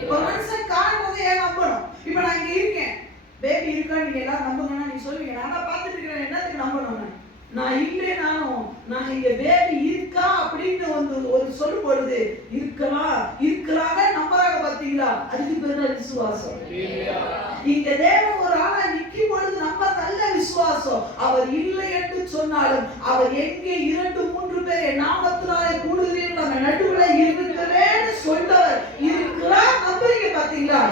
ஒரு மனுஷன் காண்கிறதை ஏன் நம்பணும்? இப்ப நான் இங்க இருக்கேன், பேபி இருக்கா, நீங்க எல்லாரும் நம்புங்கன்னா நீங்க சொல்லுவீங்க, நான் பார்த்துட்டு இருக்கிறேன், என்னத்துக்கு நம்பணும்? நான் இல்லைனாலும் நான் இங்க பேபி இருக்கா அப்படின்னு ஒரு சொல்லு பொழுது இருக்கலாக நம்பராக பார்த்தீங்களா? அதுக்கு பேர் தான் விசுவாசம். இங்க தேவன் ஒரு ஆளா நிற்கும் பொழுது நம்ம நல்ல விசுவாசம். அவர் இல்லை என்று சொன்னாலும் அவர் எங்கே 2-3 பேர் என் நாமத்தினாலே கூடுகிறீர்கள் அந்த நடுவுல இருக்கிறேன்னு சொன்னவர் இருக்கிறார். நம்புறீங்க பாத்தீங்களா?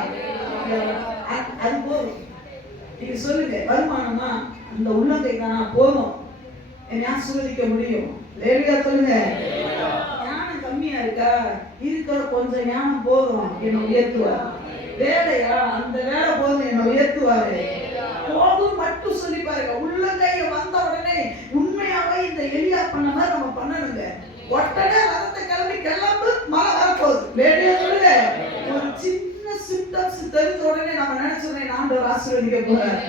அது போதும். நீங்க சொல்லுங்க, வருமானமா அந்த உள்ளங்கை தானா போதும், என்னை ஆசீர்வதிக்க முடியும். லேலியா சொல்லுங்க. ஞானம் கம்மியா இருக்கா? இருக்கிற கொஞ்சம் ஞானம் போதும், என்னை உயர்த்துவார். வேலையா? அந்த வேலை போதும், என்னை உயர்த்துவாரு. போதும் மட்டும் சொல்லி பாருங்க. உள்ளங்கைய வந்த உடனே உண்மையாவே இந்த எலியா பண்ண மாதிரி நம்ம பண்ணணுங்க. உடனே ரதத்தை கிளம்பு, மழை வரப்போகுது. லேலியா சொல்லுங்க. ஒரு சின்ன சிம்டம்ஸ் தெரிஞ்ச உடனே நம்ம நினைச்சோம் ஆண்டவர் ஆசீர்வதிக்க போறார்.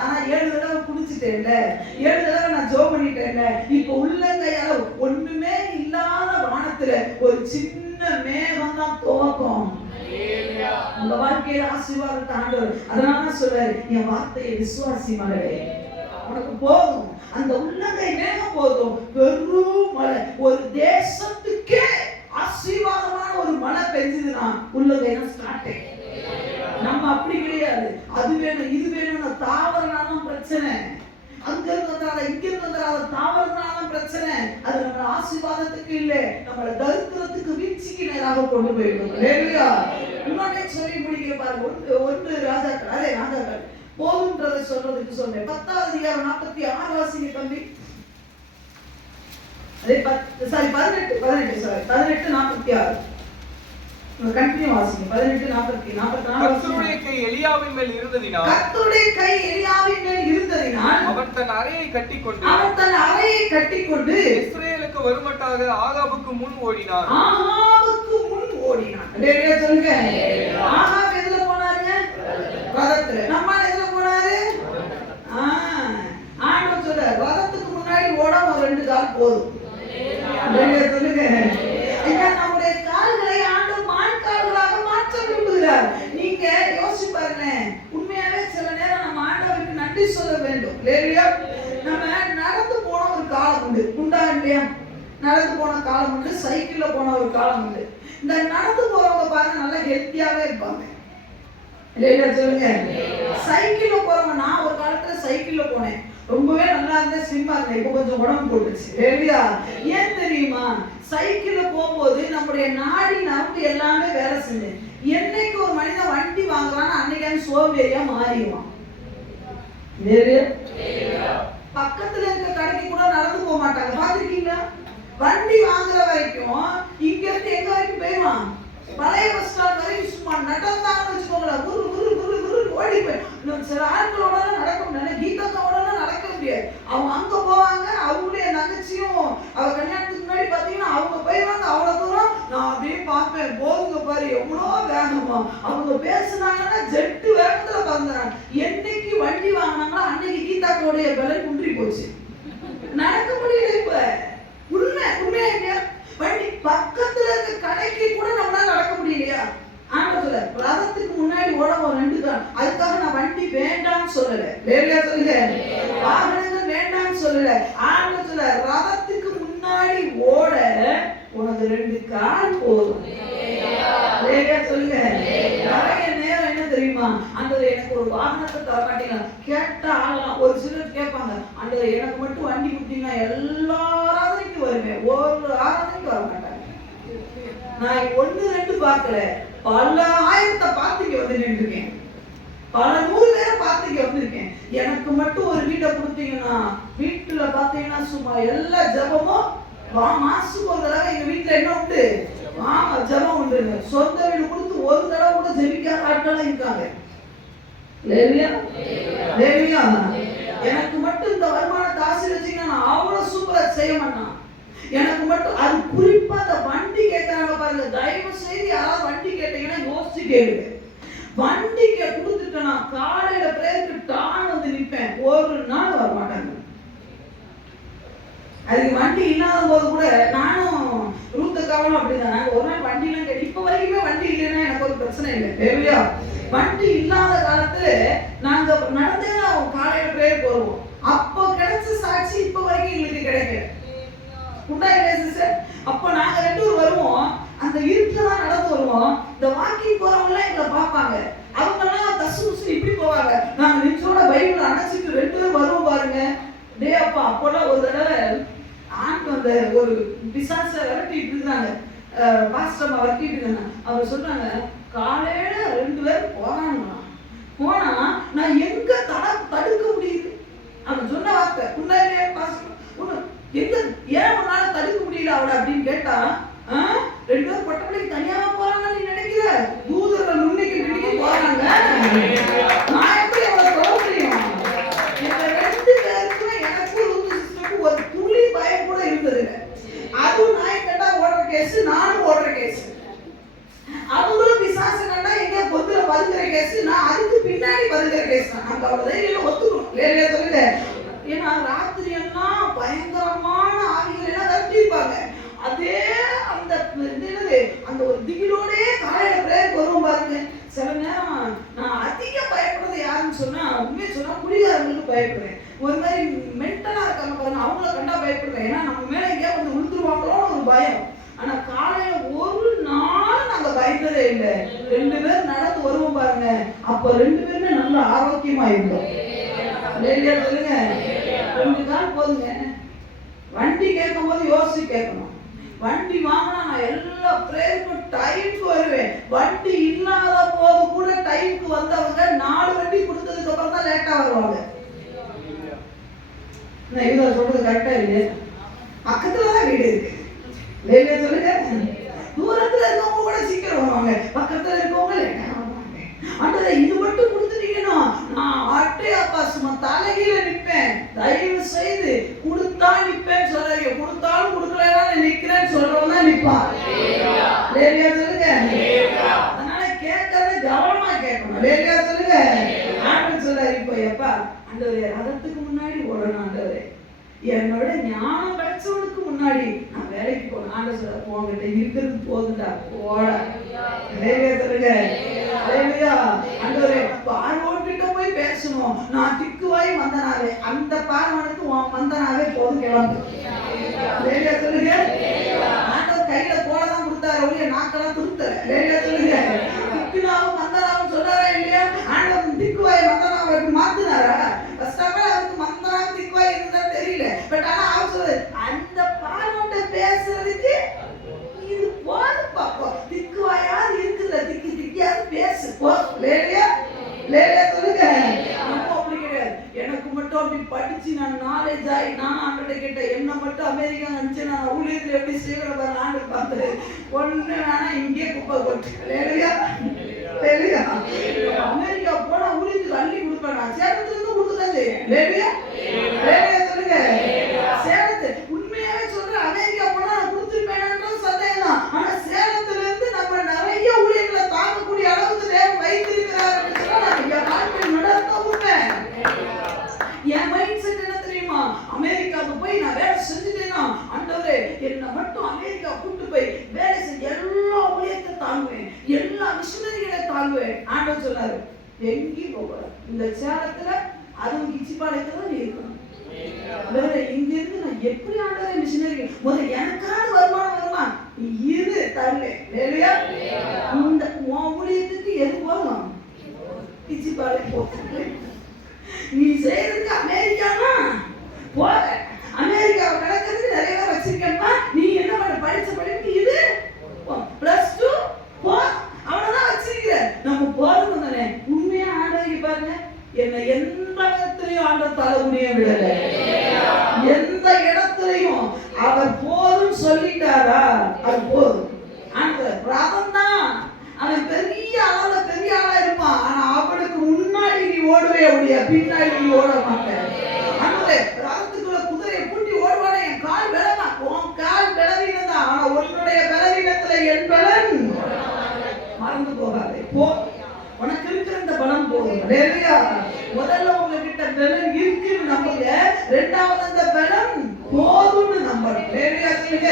ஆனா 7 தடவை குடிச்சிட்டேன்ல, 7 தடவை நான் ஜெபம் பண்ணிட்டேன்ல, இப்ப உள்ளங்கையால ஒண்ணுமே இல்லாத வானத்துல ஒரு சின்ன மேகம் தான் துவக்கம். உங்க வாழ்க்கையில ஆசீர்வாதத்தை ஆண்டவர் அதனால சொல்றாரு, என் வார்த்தையை விசுவாசி மகளே, உனக்கு போதும், அந்த உள்ளங்கை மேகம் போதும். வெறும் மழை, ஒரு தேசத்துக்கே ஆசீர்வாதமான ஒரு மழை பெஞ்சதுன்னா உள்ளங்கை தான் ஸ்டார்ட். நம்ம அப்படி கிடையாது. அது வேணும் இது வேணும்னு தாவரனாலும் பிரச்சனை. அங்க இருந்து வந்தாத இங்க இருந்து வந்தாத தாவறதுனால பிரச்சனை. அது நம்ம ஆசீர்வாதத்துக்கு இல்ல, நம்மள தரித்திரத்துக்கு வீழ்ச்சிக்கு நேராக கொண்டு போயிடும். ஹalleluya. இன்னொன்னே சொல்லி முடிக்கிற பாருங்க. ஒன்று ராஜாக்கள் போதுன்றதை சொல்றதுக்கு சொன்னேன். 10வது அதிகாரம் 46 வாசிங்க தம்பி. அதே 18:46 கண்டினியூ வாசிங்க. 18:44 கர்த்தருடைய கை எலியாவின் மேல் இருந்ததினால் அவன் தன் அறையை கட்டிக்கொண்டு இஸ்ரவேலுக்கு வருமட்டாக ஆகாபுக்கு முன் ஓடினான். ஹalleluya சொல்லுங்க. ஆகாப் எதுல போனாருங்க? ரதத்துல. நம்ம எதுல போனாரு? ஆண்டவர் சொல்ற ரதத்துக்கு முன்னாடி ஓட ஒரு 2 கால் போதும். ஹalleluya சொல்லுங்க. ஐயா நம்முடைய கால்களை ஆண்டவர் மான் கால்களாக மாற்ற விரும்புகிறார். நீங்க யோசிச்சு பாருங்க. உண்மையாவே சில நேரம் நம்ம ஆண்டவருக்கு நன்றி சொல்ல வேண்டும். ஹalleluya. நம்ம நடந்து போன ஒரு காலம் உண்டு. உண்டா இல்லையா? நடந்து போன காலம் உண்டு, சைக்கிள்ல போன ஒரு காலம் உண்டு. இந்த நடந்து போறவங்க பாருங்க நல்லா ஹெல்த்தியாவே இருப்பாங்க. ஹalleluya சொல்லுங்க. சைக்கிள்ல போறவங்க, நான் ஒரு காலத்துல சைக்கிள்ல போனேன், ரொம்பவே நல்லா இருந்த ஸ்லிம்மா இருந்தேன். இப்போ கொஞ்சம் உடம்பு போட்டுச்சு. ஹalleluya. ஏன் தெரியுமா? சைக்கிள்ல போகும்போது நம்முடைய நாடி நரம்பு எல்லாமே வேலை செஞ்சு, என்னைக்கு ஒரு மனிதன் வண்டி வாங்குறான்னு அன்னைக்கு சோம்பேறியா மாறிடுவான். பக்கத்துல இருக்க கடைக்கு கூட நடந்து போக மாட்டாங்க. பாத்துருக்கீங்களா? வண்டி வாங்குற வரைக்கும் இங்க இருந்து எங்க வரைக்கும் போயிடுவான்? பழைய பஸ் ஸ்டாண்ட் வரைக்கும் சும்மா நடந்தாங்கன்னு வச்சுக்கோங்களேன், குரு குரு குரு குரு ஓடி போய். சில ஆட்களோட நடக்க முடியாது, கீதாக்காவோட நடக்க முடியாது. அவங்க அங்க போவாங்க, அவங்களுடைய தங்கச்சியும் அவ கல்யாணத்துக்கு முன்னாடி பாத்தீங்கன்னா அவங்க போயிடுவாங்க அவ்வளவு தூரம். நான் அப்படியே பார்ப்பேன், போதுங்க பாரு எவ்வளோ வேகமா அவங்க பேசுனாங்கன்னா ஜெட்டு வேகத்துல பறந்தாங்க. என்னைக்கு வண்டி வாங்கினாங்களோ அன்னைக்கு கீதாக்காவுடைய விலை குன்றி போச்சு. நடக்க முடியல. இப்ப உண்மையா இல்லையா? வண்டி பக்கத்துல இருக்க கடைக்கு கூட நம்மளால நடக்க முடியலையா? ஆண்டவர்ல ரதத்துக்கு முன்னாடி ஓட ஒரு 2 கால். அதுக்காக நான் வண்டி வேண்டாம்னு சொல்லல. ஹalleluya சொல்லுங்க. வாகனங்கள் வேண்டாம்னு சொல்லல. ஆண்டவர்ல ரதத்துக்கு முன்னாடி ஓட உனக்கு 2 கால் போதும். ஹalleluya சொல்லுங்க. நிறைய நேரம் என்ன தெரியுமா? ஆண்டவரே எனக்கு ஒரு வாகனத்தை தர மாட்டீங்க கேட்டா ஆகலாம். ஒரு சிலர் கேட்பாங்க, ஆண்டவரே எனக்கு மட்டும் வண்டி கொடுத்தீங்கன்னா எல்லா ஆராதனைக்கும் வருவேன், ஒரு ஆராதனைக்கு வர மாட்டாங்க. நான் 1 2 பார்க்கல, பல ஆயிரத்தை பார்த்து இங்க வந்து நின்றுருக்கேன், பல 100 பேரை பார்த்து இங்க வந்திருக்கேன். எனக்கு மட்டும் ஒரு வீட்டை கொடுத்தீங்கன்னா வீட்டுல பாத்தீங்கன்னா சும்மா எல்லா ஜபமும் மாசத்துக்கு ஒரு தடவை எங்க வீட்டுல என்ன உண்டு? ஜபம் உண்டு. சொந்த வீடு கொடுத்து ஒரு தடவை கூட ஜெபிக்காத ஆட்கள் இருக்காங்க. எனக்கு மட்டும் இந்த வருமானத்தை ஆசீர்வதிச்சீங்கன்னா நான் அவ்வளவு சூப்பரா செய்ய மாட்டான். எனக்கு மட்டும் அது குறிப்பா அந்த வண்டி கேட்கறாங்க பாருங்க. தயவு செய்து யாராவது வண்டி கேட்டீங்கன்னா யோசிச்சு கேளுங்க. வண்டி கொடுத்துட்டு நான் காலையில பிரேயருக்கு டான் வந்து நிற்பேன், ஒரு நாள் வர மாட்டாங்க. அதுக்கு வண்டி இல்லாத போது கூட நானும் ரூத்துக்காவும் அப்படிதான். நாங்க ஒரு நாள் வண்டி எல்லாம் கேட்டு, இப்ப வரைக்குமே வண்டி இல்லைன்னா எனக்கு ஒரு பிரச்சனை இல்லை. தேவையா? வண்டி இல்லாத காலத்துல நாங்க நடந்தே காலையில பிரேயருக்கு வருவோம். அப்போ கிடைச்ச சாட்சி இப்ப வரைக்கும் எங்களுக்கு கிடைக்கல. அப்ப நாங்க 2 பேரும் வருவோம், அந்த இருட்டுல தான் நடந்து வருவோம். இந்த வாக்கிங் போறவங்க எல்லாம் எங்களை பார்ப்பாங்க. அவங்க எல்லாம் தசு முசு இப்படி போவாங்க. நாங்க நிச்சயோட பைபிள் அணைச்சிட்டு 2 பேரும் வருவோம் பாருங்க. டே அப்பா அப்போல்லாம் ஒரு தடவை ஆண் அந்த ஒரு பிசாச விரட்டிட்டு இருந்தாங்க. பாஸ்டர் விரட்டிட்டு இருந்தாங்க. அவர் சொல்றாங்க, காலையில 2 பேரும் போறாங்களா, போனா நான் எங்க தடுக்க முடியுது? அவன் சொன்ன வார்த்தை உண்மையிலே பாஸ்டர் எங்க ஏன் உன்னால தடுக்க முடியல அவளை அப்படின்னு கேட்டா, 2 பேரும் பொட்டப்படிக்கு தனியாவா போறாங்கன்னு நீ நினைக்கிற? தூதர்கள் நுண்ணிக்கு பின்னிக்கு போறாங்க. நான் எப்படி அவளை சொல்ல முடியும்? இந்த 2 பேருக்குமே எனக்கு ஒரு துளி பயம் கூட இருந்தது. அதுவும் நான் கேட்டா ஓடுற கேஸ், நானும் ஓடுற கேஸ். அவங்களும் பிசாசு கண்டா எங்க பொத்துல பதுங்குற கேஸ், நான் அதுக்கு பின்னாடி பதுங்குற கேஸ். நாங்க அவ்வளவு தைரியம் ஒத்துக்கணும். இல்லையா சொல்லுங்க. ஏன்னா ராத்திரி எல்லாம் பயங்கரமான ஆவிகள் எல்லாம் விரட்டிருப்பாங்க. அதே அந்த அந்த ஒரு திகிலோடே காலையில பிரேயருக்கு வருவோம் பாருங்க. சில நேரம் நான் அதிக பயப்படுறது யாருன்னு சொன்னா, உண்மையை சொன்னா குடிகாரங்களுக்கு பயப்படுறேன். ஒரு மாதிரி மென்டலா இருக்காங்க பாருங்க, அவங்கள கண்டா பயப்படுறேன். ஏன்னா நம்ம மேல எங்கேயா வந்து விழுந்துருவாங்களோன்னு ஒரு பயம். ஆனா காலையில ஒரு நாள் நாங்க பயந்ததே இல்லை. 2 பேர் நடந்து வருவோம் பாருங்க. அப்ப 2 பேருமே நல்ல ஆரோக்கியமா இருந்தோம். இல்லையா சொல்லுங்க. 2 கால் போதுங்க. வண்டி கேட்கும் போது யோசிச்சு கேட்கணும். வண்டி வாங்கினா நான் எல்லா பிரேயருக்கும் டைமுக்கு வருவேன். வண்டி இல்லாத போது கூட டைமுக்கு வந்தவங்க 4 வண்டி கொடுத்ததுக்கு அப்புறம் தான் லேட்டா வருவாங்க. நான் இவங்க சொல்றது கரெக்டா இல்லையா? பக்கத்துலதான் வீடு இருக்கு. இல்லையா சொல்லுங்க. தூரத்துல இருக்கவங்க கூட சீக்கிரம் வருவாங்க, பக்கத்துல இருக்கவங்க லேட்டா வருவாங்க. ஆண்டவரே இது மட்டும் கொடுத்துட்டீங்கன்னா நான் அட்டே அப்பா சும்மா தலைகீழ நிற்பேன். தயவு செய்து கொடுத்தா நிற்பேன்னு சொல்றீங்க, கொடுத்தாலும் கொடுக்கலன்னா நிக்கிறேன்னு சொல்றவங்க தான் நிற்பான். லேலியா சொல்லுங்க. அதனால கேட்கறத கவனமா கேட்கணும். லேலியா சொல்லுங்க. ஆண்டவர் சொல்றாரு இப்போ எப்பா ஆண்டவரே ரதத்துக்கு முன்னாடி ஓடணும். ஆண்டவரே என்னோட ஞானம் கிடைச்சவனுக்கு முன்னாடி நான் வேலைக்கு போனேன். ஆண்டவர் சொல்ற போங்கிட்ட இருக்கிறது போதுண்டா போட. லேலியா சொல்லுங்க. ஆண்டவரே பார்வோன்கிட்ட போய் பேசணும், நான் திக்குவாய் மந்தனாவே, அந்த பார்வனுக்கு மந்தனாவே போதும் கிளம்பு. லேலியா சொல்லுங்க. ஆண்டவர் கையில போலதான் கொடுத்தாரு, ஒழிய நாக்கெல்லாம் கொடுத்தாரு. லேலியா சொல்லுங்க. திக்குனாவும் மந்தனாவும் சொல்றாரா இல்லையா? ஆண்டவர் திக்குவாய் மந்தனாவை மாத்தினாரா? அவருக்கு மந்தனாவும் திக்குவாய் இருந்தா தெரியல. பட் ஆனா அவர் சொல்றாரு அந்த பார்வன்ட்ட பேசுறதுக்கு இது போதும் பாப்போம். திக்குவாயாவது இருக்குல்ல, திக்கு திக்கியாவது பேசு போ. லேலியா லேலியா சொல்லுங்க. நம்ம அப்படி கிடையாது. எனக்கு மட்டும் அப்படி படிச்சு நான் நாலேஜ் ஆகி நான் ஆண்டவர்கிட்ட கேட்டேன், என்ன மட்டும் அமெரிக்கா நினைச்சு நான் ஊழியத்தில் எப்படி செய்யணும் ஆண்டு பார்த்து ஒண்ணு வேணா இங்கே குப்பை கொட்டு. லேலியா லேலியா. அமெரிக்கா போனா ஊழியத்துக்கு அள்ளி கொடுப்பேன், நான் சேலத்துல இருந்து கொடுத்துதான் செய்யேன். லேலியா லேலியா சொல்லுங்க. சேலத்து உண்மையாவே சொல்றேன், அமெரிக்கா போனா நான் கொடுத்துருப்பேன் சந்தேகம் தான். ஆனா சேலத்துல இருந்து நம்ம நிறைய ஊழியர்களை தாங்கக்கூடிய அளவுக்கு தேவன் வைத்திருக்கிறார். என் மைண்ட் செட் என்ன தெரியுமா? அமெரிக்காவுக்கு போய் நான் வேலை செஞ்சுட்டேன்னா ஆண்டவரே என்ன மட்டும் அமெரிக்கா கூட்டு போய் வேலை செஞ்சு எல்லா ஊழியத்தை தாங்குவேன், எல்லா மிஷனரிகளை தாங்குவேன். ஆண்டவர் சொன்னாரு எங்கேயும் போக இந்த சேலத்துல அதுவும் கிச்சிப்பாளையத்துல தான் இருக்கணும். இங்க இருந்து நான் எப்படி ஆண்டவரே மிஷனரி முதல்ல எனக்காவது வருமானம் வருமா இரு தருவேன். இல்லையா? இந்த ஊழியத்துக்கு எது போகணும்? கிச்சிப்பாளையம் போக. நீ செய்யறதுக்கு அமெரிக்கானா போற, அமெரிக்காவை நடக்கிறதுக்கு நிறைய பேர் வச்சிருக்கேன்ப்பா. நீ என்ன பண்ண படிச்ச படிப்பு இது +2 போ, அவ்வளவுதான் வச்சிருக்கிற. நம்ம போறது தானே. உண்மையா ஆண்டவரை பாருங்க, என்ன எந்த இடத்துலயும் ஆண்டவர் தலைமுடிய விடல. எந்த இடத்துலயும் அவர் போதும் சொல்லிட்டாரா அது போதும். ஆண்டவர் ரதம் தான், அவன் பெரிய அளவுல பெரிய ஆளா இருப்பான். ஆனா அவனுக்கு முன்னாடி நீ ஓடவே முடிய, பின்னாடி நீ ஓட மாட்டேன். ஆண்டவரே ரதத்துக்குள்ள குதிரையை பூட்டி ஓடுவானே, என் கால் பலமா, உன் கால் பலவீனம் தான். ஆனா உன்னுடைய பலவீனத்துல என் பலன் மறந்து போகாதே. போ, உனக்கு இருக்கிற இந்த பலம் போதும். இல்லையா? முதல்ல உங்ககிட்ட பலம் இருக்குன்னு நம்புங்க, ரெண்டாவது அந்த பலம் போதும்னு நம்பணும். இல்லையா சொல்லுங்க.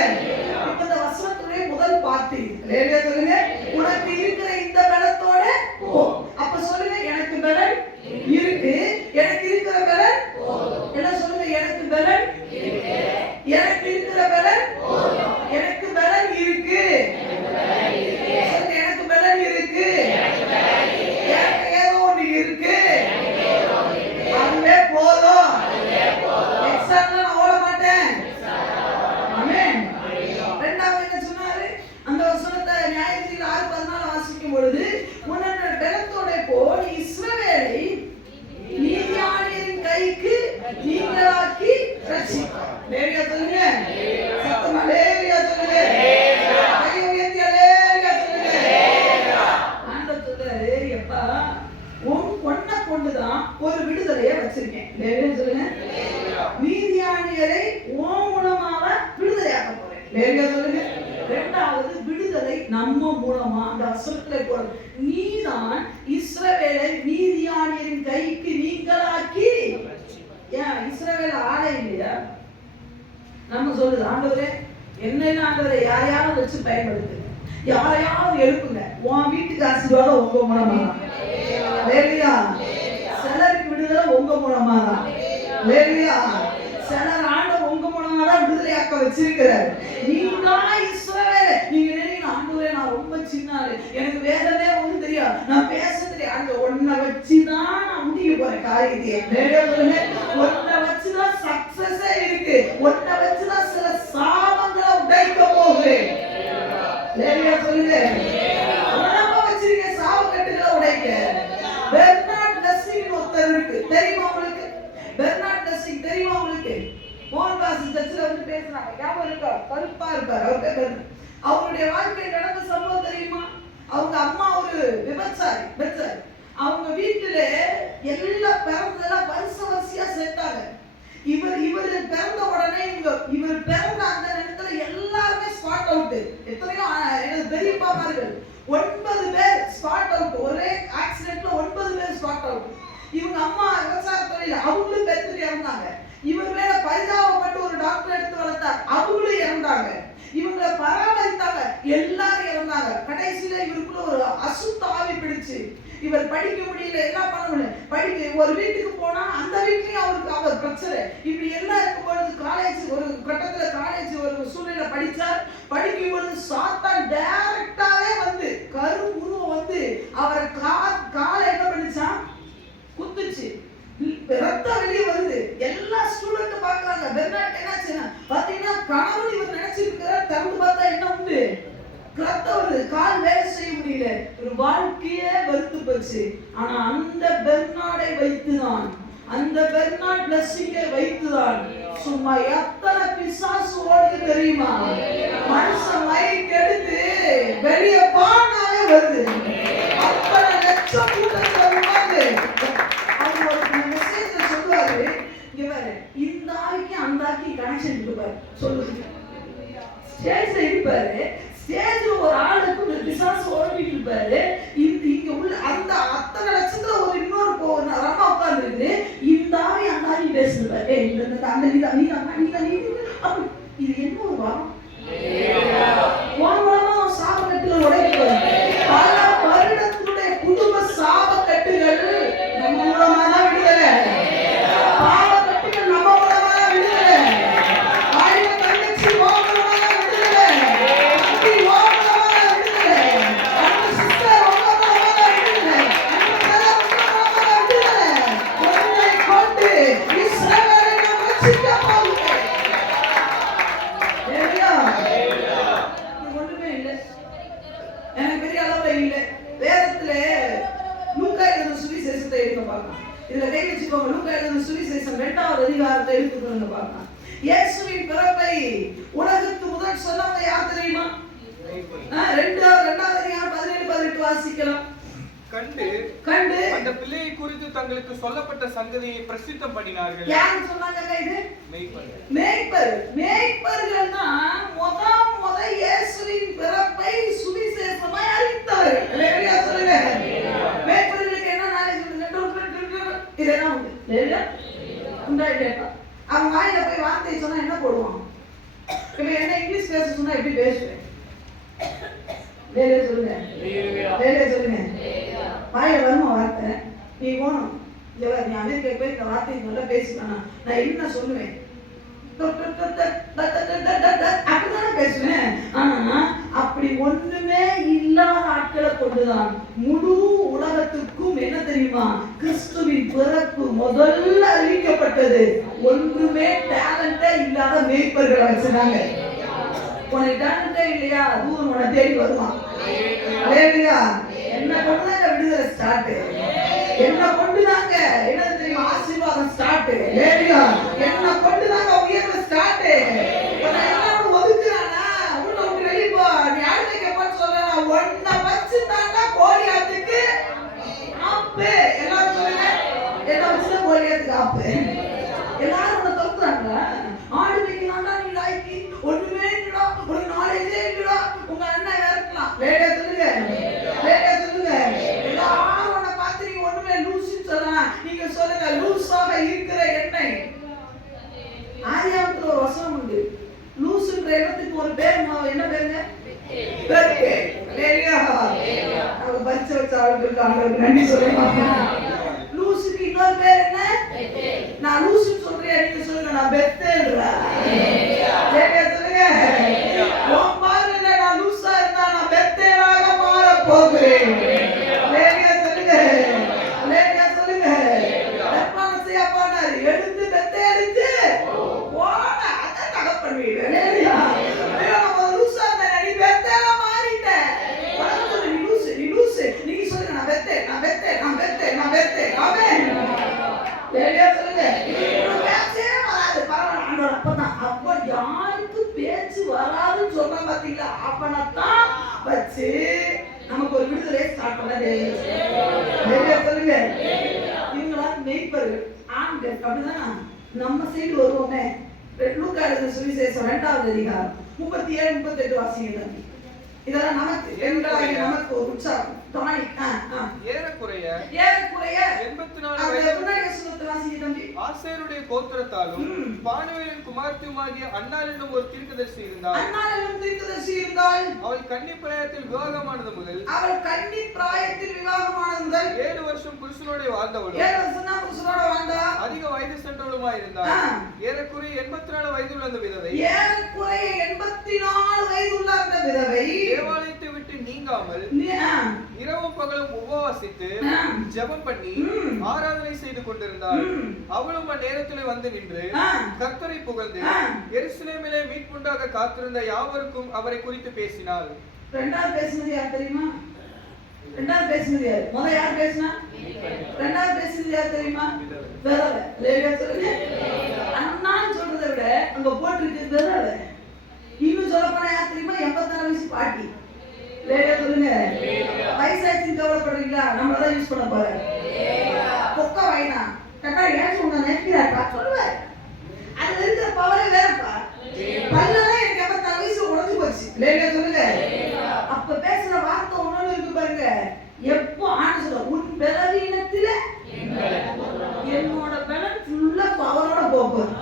இப்ப இந்த வசனத்துடைய முதல் பாட்டு இல்லையா சொல்லுங்க, உனக்கு இருக்கிற இந்த பலத்தோட போ. அப்ப சொல்லுங்க எனக்கு பலன் இருக்கு, எனக்கு இருக்கிற பலன் என்ன சொல்லுங்க, எனக்கு பலன் இருக்கு, எனக்கு இருக்கிற பலன் எனக்கு பலன் இருக்கு, எனக்கு பலன் இருக்கு, எனக்கு ஏதோ ஒண்ணு இருக்கு, அதுவே போதும். எக்ஸாம்ல நான் ஓட மாட்டேன். ஆமென். ரெண்டாவது என்ன சொன்னாரு? அந்த வசனத்தை நியாயாதிபதிகள் 6:14 வாசிக்கும் பொழுது உன்னோட பலத்தோட போய் இஸ்ரவேலை மீதியானியரின் கைக்கு நீங்களாக்கி ரட்சிப்பார். லேலியா சொல்லுங்க. சத்தமா லேலியா சொல்லுங்க. கை உயர்த்தி லேலியா சொல்லுங்க. ஆண்டவர் சொல்றாரு எப்பா உன்னை கொண்டுதான் ஒரு விடுதலையை வச்சிருக்கேன். லேலியா சொல்லுங்க. மீதியானியரை உன் மூலமாக விடுதலையாக்க போறேன். லேலியா சொல்லுங்க. இரண்டாவது விடுதலை நம்ம மூலமா அந்த வசனத்துல போறது. நீதான் இஸ்ரவேலை மீதியானியரின் கைக்கு நீங்களாக்கி. ஏன் இஸ்ரவேல் ஆளே இல்லையா? நம்ம சொல்லுது ஆண்டவரே என்னென்ன ஆண்டவரே யாரையாவது வச்சு பயன்படுத்து, யாரையாவது எழுப்புங்க. உன் வீட்டுக்கு ஆசீர்வாதம் உங்க மூலமா தான். லேலியா. சிலருக்கு விடுதலை உங்க மூலமா தான். லேலியா. சிலர் ஆண்டவர் உங்க மூலமா தான் விடுதலையாக்க வச்சிருக்கிறாரு. நீதான் இஸ்ரவேல். நீங்க நினைக்கிறீங்க ஆண்டவரே நான் ரொம்ப சின்ன ஆளு, எனக்கு வேதமே ஒண்ணும் தெரியாது, நான் பேச தெரியாது. அந்த ஒன்ன வச்சுதான் நான் ஊத்திக்க போற காரியத்தையே. ஒன்ன வச்சுதான் சக்சஸே இருக்கு. ஒன்ன வச்சுதான் சில சாபங்களை உடைக்க போகிறேன். லேலியா சொல்லுங்க. உடம்ப வச்சிருக்க சாபக்கட்டுகளை உடைக்க. பெர்னார்ட் லெஸ்ஸிங் ஒருத்தர் இருக்கு, தெரியுமா உங்களுக்கு? பெர்னார்ட் லெஸ்ஸிங் தெரியுமா உங்களுக்கு? மோகன்தாஸ் சர்ச்சில் வந்து பேசுறாங்க, ஞாபகம் இருக்கா? கருப்பா இருப்பார், அவர் பேர். அவருடைய வாழ்க்கையில் நடந்த சம்பவம் தெரியுமா? அவங்க அம்மா ஒரு விபச்சாரி. அவங்க வீட்டுல எல்லா பிறந்ததெல்லாம் வரிசையா சேர்த்தாங்க. இவர் பிறந்த உடனே இவர் பிறந்த அந்த நேரத்துல எல்லாருமே ஸ்பாட் அவுட். எத்தனையோ எனது பெரியப்பாமார்கள் 9 பேர் ஸ்பாட் அவுட். ஒரே ஆக்சிடென்ட்ல 9 பேர் ஸ்பாட் அவுட். இவங்க அம்மா விவசாய தொழில அவங்களும் பெத்துட்டு இறந்தாங்க. இவர் மேல பரிதாபப்பட்டு ஒரு டாக்டர் எடுத்து வளர்த்தார், அவங்களும் இறந்தாங்க. இவங்களை பராமரித்தாங்க, எல்லாரும் இறந்தாங்க. கடைசியில இவருக்குள்ள ஒரு அசுத்த ஆவி பிடிச்சு இவர் படிக்க முடியல, எல்லாம் பண்ண முடியல. படிக்க ஒரு வீட்டுக்கு போனா அந்த வீட்லயும் அவர் பிரச்சனை. இப்படி எல்லாம் இருக்கும் பொழுது காலேஜ் ஒரு கட்டத்துல காலேஜ் ஒரு சூழ்நிலை படிச்சார். படிக்கும் பொழுது சாத்தான் டைரக்டாவே வந்து கருவுருவம் வந்து அவர் காலை என்ன பண்ணிச்சான்? குத்துச்சு. ரத்தம் வெளியே வருது. எல்லா ஸ்டூடெண்ட் பாக்குறாங்க. பெர்னார்ட் என்னாச்சு பாத்தீங்கன்னா கனவு இவர் நினைச்சிருக்கிறார். திறந்து பார்த்தா என்ன உண்டு? ரத்தம் வருது. கால் வேலை செய்ய முடியல. ஒரு வாழ்க்கையே வெறுத்து போச்சு. ஆனா அந்த பெர்னார்டை வைத்துதான், அந்த பெர்னார்ட் லெஸ்ஸிங்கை வைத்துதான் சும்மா எத்தனை பிசாசு ஓடுது தெரியுமா? மனுஷன் மைக் எடுத்து வெளியே பானாவே வருது. அத்தனை லட்சம் கூட்டத்துல உட்கார்ந்து சொல்லுவாரு, இங்க பாரு, இந்த ஆவிக்கு அந்த ஆவிக்கு கனெக்ஷன் இருப்பாரு. சொல்லுங்க, ஸ்டேஜ்ல இருப்பாரு. ஸ்டேஜ்ல ஒரு ஆளுக்கு ஒரு பிசாசு ஓடிட்டு இருப்பாரு. இங்க உள்ள அந்த அத்தனை லட்சத்துல ஒரு இன்னொரு ரமா உட்கார்ந்து இந்த ஆவி அந்த ஆவி பேசுவாரு. இது என்ன ஒரு வாரம்? சாபக்கட்டுகள் உடைப்பாரு. பல வருடத்தினுடைய குடும்ப சாபக்கட்டுகள் நம்ம மூலமா தான் விடுதலை. பாவக்கட்டுகள் நம்ம மூலமா தான் விடுதலை. ஆயுத தங்கச்சி மூலமா தான் விடுதலை. அத்தி மூலமா தான் விடுதலை. அந்த சிஸ்டர் மூலமா தான் விடுதலை. அந்த பிரதர் மூலமா தான் விடுதலை. ஒன்றை கொண்டு இஸ்ரவேலை நாம் ரட்சிக்க போகிறோம். ஏலியா இது ஒண்ணுமே இல்லை, எனக்கு பெரிய அளவுல இல்லை. வேதத்துல லூக்கா எழுதின சுவிசேஷத்தை எடுத்து பார்க்கலாம். இதுல கை வச்சுக்கோங்க. லூக்கா எழுதின சுவிசேஷம் 2வது அதிகாரத்தை எடுத்துக்கொண்டு பார்க்கலாம். இயேசுவின் பிறப்பை உலகத்து முதல் சொன்னவங்க யார் தெரியுமா? 2வது அதிகாரம் 17-18 வாசிக்கலாம். கண்டு அந்த பிள்ளையை குறித்து தங்களுக்கு சொல்லப்பட்ட சங்கதியை பிரசித்தம் பண்ணினார்கள். யார் சொன்னாங்க? இது மேய்ப்பர்கள்னா முத இயேசுவின் பிறப்பை சுவிசேஷமாய் அறிவித்தார்கள். லேலியா சொல்லுங்க. மேய்ப்பர்களுக்கு என்ன நாலேஜ் உண்டு? இதெல்லாம் உண்டு. லேலியா உண்டா இல்லையா? அவங்க வாயில போய் வார்த்தை சொன்னா என்ன போடுவான்? இப்ப என்ன இங்கிலீஷ் பேச சொன்னா எப்படி பேசுவேன்? லேலியா சொல்லுங்க. லேலியா சொல்லுங்க. வாயில வருமா வார்த்தை? நீ போகணும், நீ அமெரிக்கா போய் இந்த வார்த்தை நல்லா பேசுவானா? நான் என்ன சொல்லுவேன்? அப்படிதானே பேசுவேன். ஆனா அப்படி ஒண்ணுமே இல்லாத ஆட்களை கொண்டுதான் முழு உலகத்துக்கும் என்ன தெரியுமா? கிறிஸ்துவின் பிறப்பு முதல்ல அறிவிக்கப்பட்டது. ஒன்றுமே டேலண்டே இல்லாத மேய்ப்பர்களை வச்சுனாங்க. உனக்கு டேலண்டே இல்லையா? தூரம் உன்னை தேடி வருவான். என்ன கொண்டுதாங்க விடுதலை ஸ்டார்ட். என்ன கொண்டுதாங்க என்ன தெரியுமா? ஆசீர்வாதம் ஸ்டார்ட். என்ன கொண்டுதாங்க உயர்வு ஸ்டார்ட். எல்லாரும் ஒதுக்குறானா? உள்ள விட்டு வெளியே போ, நீ அடுத்த கேப்பான்னு சொல்றா. ஒன்ன வச்சு தாண்டா கோலியாத்துக்கு ஆப்பு. எல்லாரும் சொல்லுங்க, என்ன வச்சுதான் கோலியாத்துக்கு ஆப்பு. எல்லாரும் உன்னை தொகுறாங்க. ஆடு வைக்கலாம்டா, நீ லாய்க்கு ஒண்ணுமே இல்லடா, ஒரு நாலேஜே இல்லடா. உங்க அண்ணன் இருக்கலாம். லேட்டா சொல்லுங்க, லேட்டா சொல்லுங்க. எல்லாரும் உன்னை பார்த்து நீங்க ஒண்ணுமே லூசுன்னு சொல்லலாம். நீங்க சொல்லுங்க, லூஸாக இருக்கிற எண்ணெய். ஆதியாகமத்துல ஒரு வசனம் உண்டு. லூசுன்ற இடத்துக்கு ஒரு பேர் என்ன பேருங்க? பெத்தே. லேலியா அவங்க பச்ச வச்ச ஆளுக்கு ஆண்டவருக்கு நன்றி சொல்லுங்க. லூசுக்கு இன்னொரு பேர் என்ன? நான் லூசுன்னு சொல்றேன், நீங்க சொல்லுங்க நான் பெத்தேன்றேன். லேலியா சொல்லுங்க. உன் பார்வையில நான் லூசா இருந்தா நான் பெத்தேனாக மாற போகிறேன். லேலியா சொல்லுங்க, லேலியா சொல்லுங்க. மேய்ப்பர்கள் ஆண்கள். அப்படிதானா? நம்ம சைடு வருவோமே. லூக்கா எழுதின சுவிசேஷம் 2வது அதிகாரம் 37 38 வாசிங்க. இதெல்லாம் நமக்கு ஒரு உற்சாகம். ஏறக்குறைய 84 ஆசேருடைய கோத்திரத்தாலும் பானுவேலின் குமார்த்தியுமாகிய அன்னாள் என்னும் ஒரு தீர்க்கதரிசி இருந்தாள். அவள் கன்னி பிராயத்தில் விவாகமானது முதல் 7 வருஷம் புருஷனோட வாழ்ந்தவளும் அதிக வயது சென்றவளுமாய் இருந்தாள். ஏறக்குறைய 84 வயதுள்ள அந்த விதவை தேவாலயத்தை விட்டு நீங்காமல் இரவும் பகலும் உபவாசித்து ஜெபம் பண்ணி ஆராதனை செய்து கொண்டிருந்தாள். அவளும் அந்நேரத்திலே வந்து நின்று கர்த்தரை புகழ்ந்து எருசலேமிலே மீட்புண்டாக காத்திருந்த யாவருக்கும் அவரை குறித்து பேசினாள். ரெண்டாவது பேசினது யார் தெரியுமா? ரெண்டாவது பேசினது யார்? முதல்ல யார் பேசினா? ரெண்டாவது பேசினது யார் தெரியுமா? விதவை. லேவியா சொல்லுங்க. அண்ணான்னு சொல்றதை விட அங்க போட்டிருக்கு விதவை. இன்னும் சொல்ல போனா யார் தெரியுமா? 84 வயசு பாட்டி. லேவியா சொல்லுங்க. வயசாச்சுன்னு கவலைப்படுறீங்களா? நம்மளதான் யூஸ் பண்ண போறேன். பொக்க வைனா கட்டா ஏன் சொன்ன நினைக்கிறாப்பா சொல்லுவாரு. அதுல இருக்கிற பவரே வேறப்பா. பல்லெல்லாம் எனக்கு 84 வயசு உடஞ்சு போச்சு. லேவியா சொல்லுங்க. அப்ப பேசுற வார்த்தை ஒண்ணு இருக்கு பாருங்க. எப்போ ஆன சொல்ல உன் பலவீனத்தில என்னோட பலன் ஃபுல்லா பவரோட போகும்.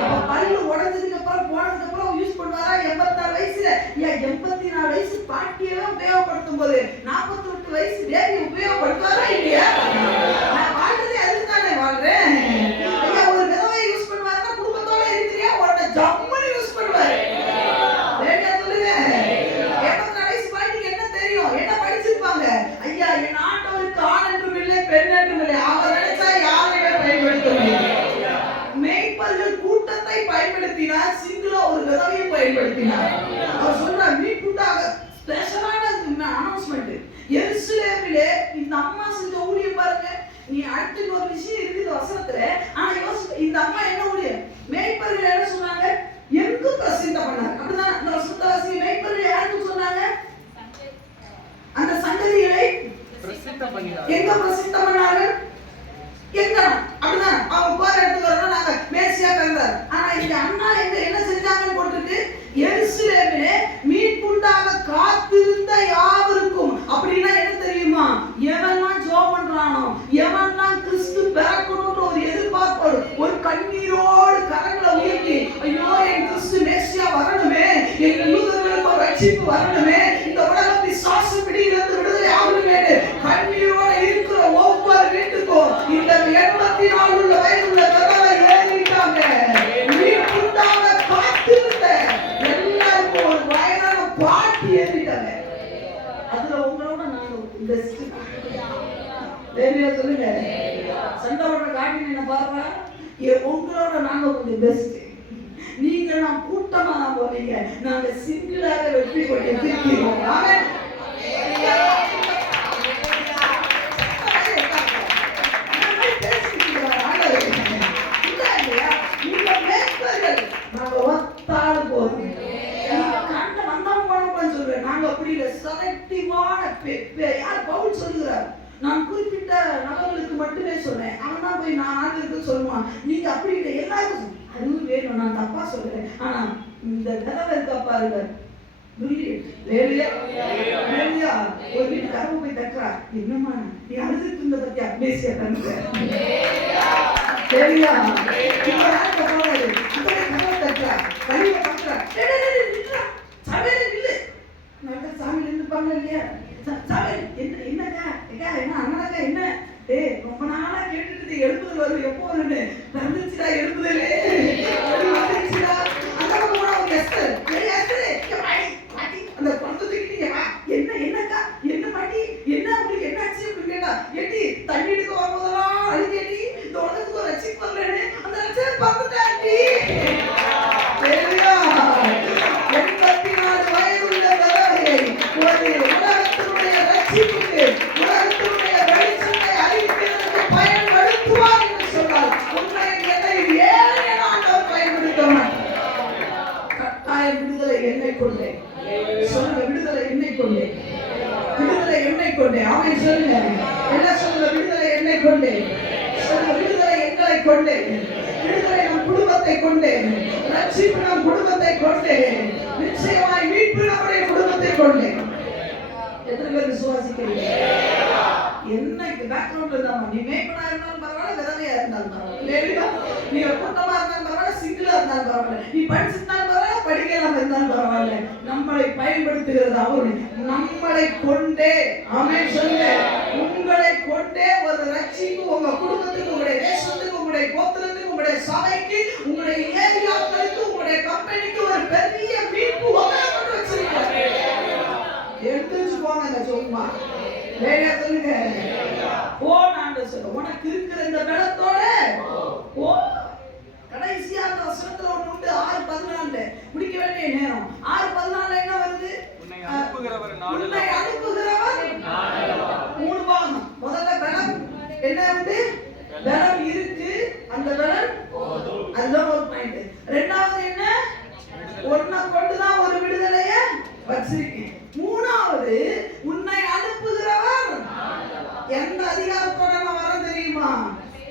அப்ப பல்லு உடைஞ்சதுக்கு அப்புறம் போனதுக்கு அப்புறம் யூஸ் பண்ணுவாரா? 84 வயசுல 84 வயசு பாட்டியவே உபயோகப்படுத்தும் போது 48 வயசு பேபி உபயோகப்படுத்துவாரா இல்லையா? நான் வாழ்றதே அதுதானே வாழ்றேன். ஐயா ஒரு விதவை யூஸ் பண்ணுவாருன்னா குடும்பத்தோட இருக்கிறியா உடனே ஜம்முன்னு யூஸ் பண்ணுவாரு. லேடியா சொல்லுங்க. 84 வயசு பாட்டிக்கு என்ன தெரியும்? என்ன படிச்சிருப்பாங்க? ஐயா என் ஆண்டவருக்கு ஆண் என்றும் இல்லை பெண் என்றும் இல்லை. அவர் நினைச்சா யாரையுமே பயன்படுத்த முடியும். மேய்ப்பர்கள் கூட்டத்தை பயன்படுத்தினார், சிங்கிளா ஒரு விதவையை பயன்படுத்தினார். அவர் சொல்றார் மீட்புண்டாக ஸ்பெஷலான அனௌன்ஸ்மெண்ட். எருசலேமிலே இந்த அம்மா செஞ்ச ஊழியம் பாருங்க. நீ அடுத்து ஒரு விஷயம் இருக்குது வசனத்துல. ஆனா இந்த அம்மா என்ன ஊழியம்? மேய்ப்பர்கள் என்ன சொன்னாங்க? எங்கு பிரசித்தம் பண்ணாங்க. அப்படிதான் இந்த வசனத்தை மேய்ப்பர்கள் யாருக்கு சொன்னாங்க? அந்த சங்கதிகளை பிரசித்தம் பண்ணினார். எங்க பிரசித்தம் பண்ணாங்க? எங்க? அப்படிதான் அவங்க போற இடத்துக்கு வரணும். நாங்க மேசியா பிறந்தார். ஆனா இந்த அண்ணா எங்க என்ன செஞ்சாங்கன்னு போட்டுருக்கு. எருசலேமிலே மீட்புண்டாக காத்திருந்த யாவருக்கும். அப்படின்னா என்ன தெரியுமா? எவன்லாம் ஜெபம் பண்றானோ, எவன்லாம் கிறிஸ்து பிறக்கணும்ன்ற ஒரு எதிர்பார்ப்போடு ஒரு கண்ணீரோடு கரங்களை உயர்த்தி ஐயோ என் கிறிஸ்து மேசியா வரணுமே, என் யூதர்களுக்கு ஒரு ரட்சிப்பு வரணுமே, இந்த உலக பிசாசு பிடியிலிருந்து விடுதலை ஆகணுமே கண்ணீரோடு இருக்கிற ஒவ்வொரு வீட்டுக்கும் இந்த 84 வயதுள்ள விதவை ஏறிட்டாங்க. மீட்புண்டாக காத்திருந்த எல்லாருக்கும் ஒரு வயதான பாட்டி ஏறிட்டாங்க. அதுல உங்களோட நாங்க பெஸ்ட். லேவியா சொல்லுங்க. சண்டோட காட்டி என்ன பாருங்க. உங்களோட நாங்க கொஞ்சம் பெஸ்ட். நீங்க நான் கூட்டமா போவீங்க, நாங்க சிங்கிளாக வெற்றி கொண்டு திருப்பிடுவோம். ஆமென். நாங்க ஒத்தாடு போறோம். கண்ட வந்தவங்க போனோம்னு சொல்றேன். நாங்க அப்படி இல்ல. செலக்டிவான யார் பவுல் சொல்லுகிறார். நான் குறிப்பிட்ட நபர்களுக்கு மட்டுமே சொன்னேன். அவன் தான் போய் நான் ஆளுக்கு சொல்லுவான். நீங்க அப்படி இல்லை எல்லாருக்கும் அதுவும் வேணும். நான் தப்பா சொல்றேன். ஆனா இந்த விதவை இருக்கா பாருங்க. ஒரு வீட்டு கதவு போய் தட்டுறா. என்னம்மா நீ அழுதுட்டு இருந்த பத்தி அப்டேசியா தந்துற சரியா? தட்டுறா கழிவை பாக்குறா. சமையல் இல்லை சாமியில் இருந்துப்பாங்க இல்லையா? என்னக்கா என்ன அண்ணாக்கா என்ன ரொம்ப நாளா கேட்டுட்டு எழுப்புதல் வரும் எப்போ வருன்னு வந்துச்சுடா. எழுப்புதலே வந்துச்சுடா. அந்த பக்கம் போனா ஒரு எஸ்டர் அந்த குழந்தைகிட்ட என்னக்கா என்ன பாட்டி என்ன உங்களுக்கு என்ன ஆச்சு அப்படின்னு கேட்டா. எட்டி தண்ணி எடுக்க வரும்போதெல்லாம் அழுகேட்டி இந்த உலகத்துக்கு ஒரு ரட்சிப்பு வரலன்னு அந்த ரட்சகர் பார்த்துட்டாண்டி. 84 வயதுள்ள விதவையை ஒரு உலகத்தினுடைய ரட்சிப்புக்கு உலகத்தினுடைய வெளிச்சத்தை அறிவிக்கிறதுக்கு பயன்படுத்துவார் என்று சொன்னால் உண்மை என்னை ஏன் ஆண்டவர் பயன்படுத்த மாட்டார். கட்டாய விடுதலை என்னை கொண்டே சொல்லுங்க. விடுதலை என்னை கொண்டே. விடுதலை என்னை கொண்டே. ஆமென் சொல்லுங்க. என்ன சொல்லுங்க? விடுதலை என்னை கொண்டே சொல்லுங்க. கொண்டு, விடுதலை நம் குடும்பத்தை கொண்டு, ரட்சிப்பு நம் குடும்பத்தை கொண்டு, நிச்சயமாய் மீட்பு நம்முடைய குடும்பத்தை கொண்டு. எத்தனை பேர் விசுவாசிக்கிறீங்க? என்ன பேக்ரவுண்ட்ல இருந்தாலும், நீ மேய்ப்பனா இருந்தாலும் பரவாயில்ல, விதவையா இருந்தாலும் பரவாயில்ல, நீ கூட்டமா இருந்தாலும் பரவாயில்ல, சிங்கிளா இருந்தாலும் பரவாயில்ல, நீ படிச்சிருந்தாலும் பரவாயில்ல, படிக்காம இருந்தாலும் பரவாயில்ல, நம்மளை பயன்படுத்துகிறது அவரு. நம்மளை கொண்டே, ஆமென் சொல்லுங்க, உங்களை கொண்டே ஒரு ரட்சிப்பு உங்க குடும்பத்துக்கு, உங்களுடைய தேசத்துக்கு, உங்களுடைய கோத்திரத்துக்கு, உங்களுடைய சபைக்கு, உங்களுடைய ஏரியாக்களுக்கு, உங்களுடைய கம்பெனிக்கு ஒரு பெரிய மீட்பு உங்களை கொண்டு வச்சிருக்காரு. எடுத்துச்சு போங்க சும்மா வேலையா சொல்லுங்க. ஓ நான் சொல்ல உனக்கு இருக்கிற இந்த பலத்தோட ஓ. கடைசியா அந்த வசனத்துல ஒண்ணு உண்டு, 6:14 முடிக்க வேண்டிய நேரம். 6:14 என்ன வருது? உன்னை அனுப்புகிறவர் மூணு பாகம். முதல்ல பலம் என்ன உண்டு? பலம் இருக்கு, அந்த பலம் அதுதான் ஒரு பாயிண்ட். ரெண்டாவது என்ன? ஒன்ன கொண்டுதான் ஒரு விடுதலைய வச்சிருக்கேன். மூணாவது உன்னை அனுப்புகிறவர் எந்த அதிகாரத்தோட நான் வர தெரியுமா?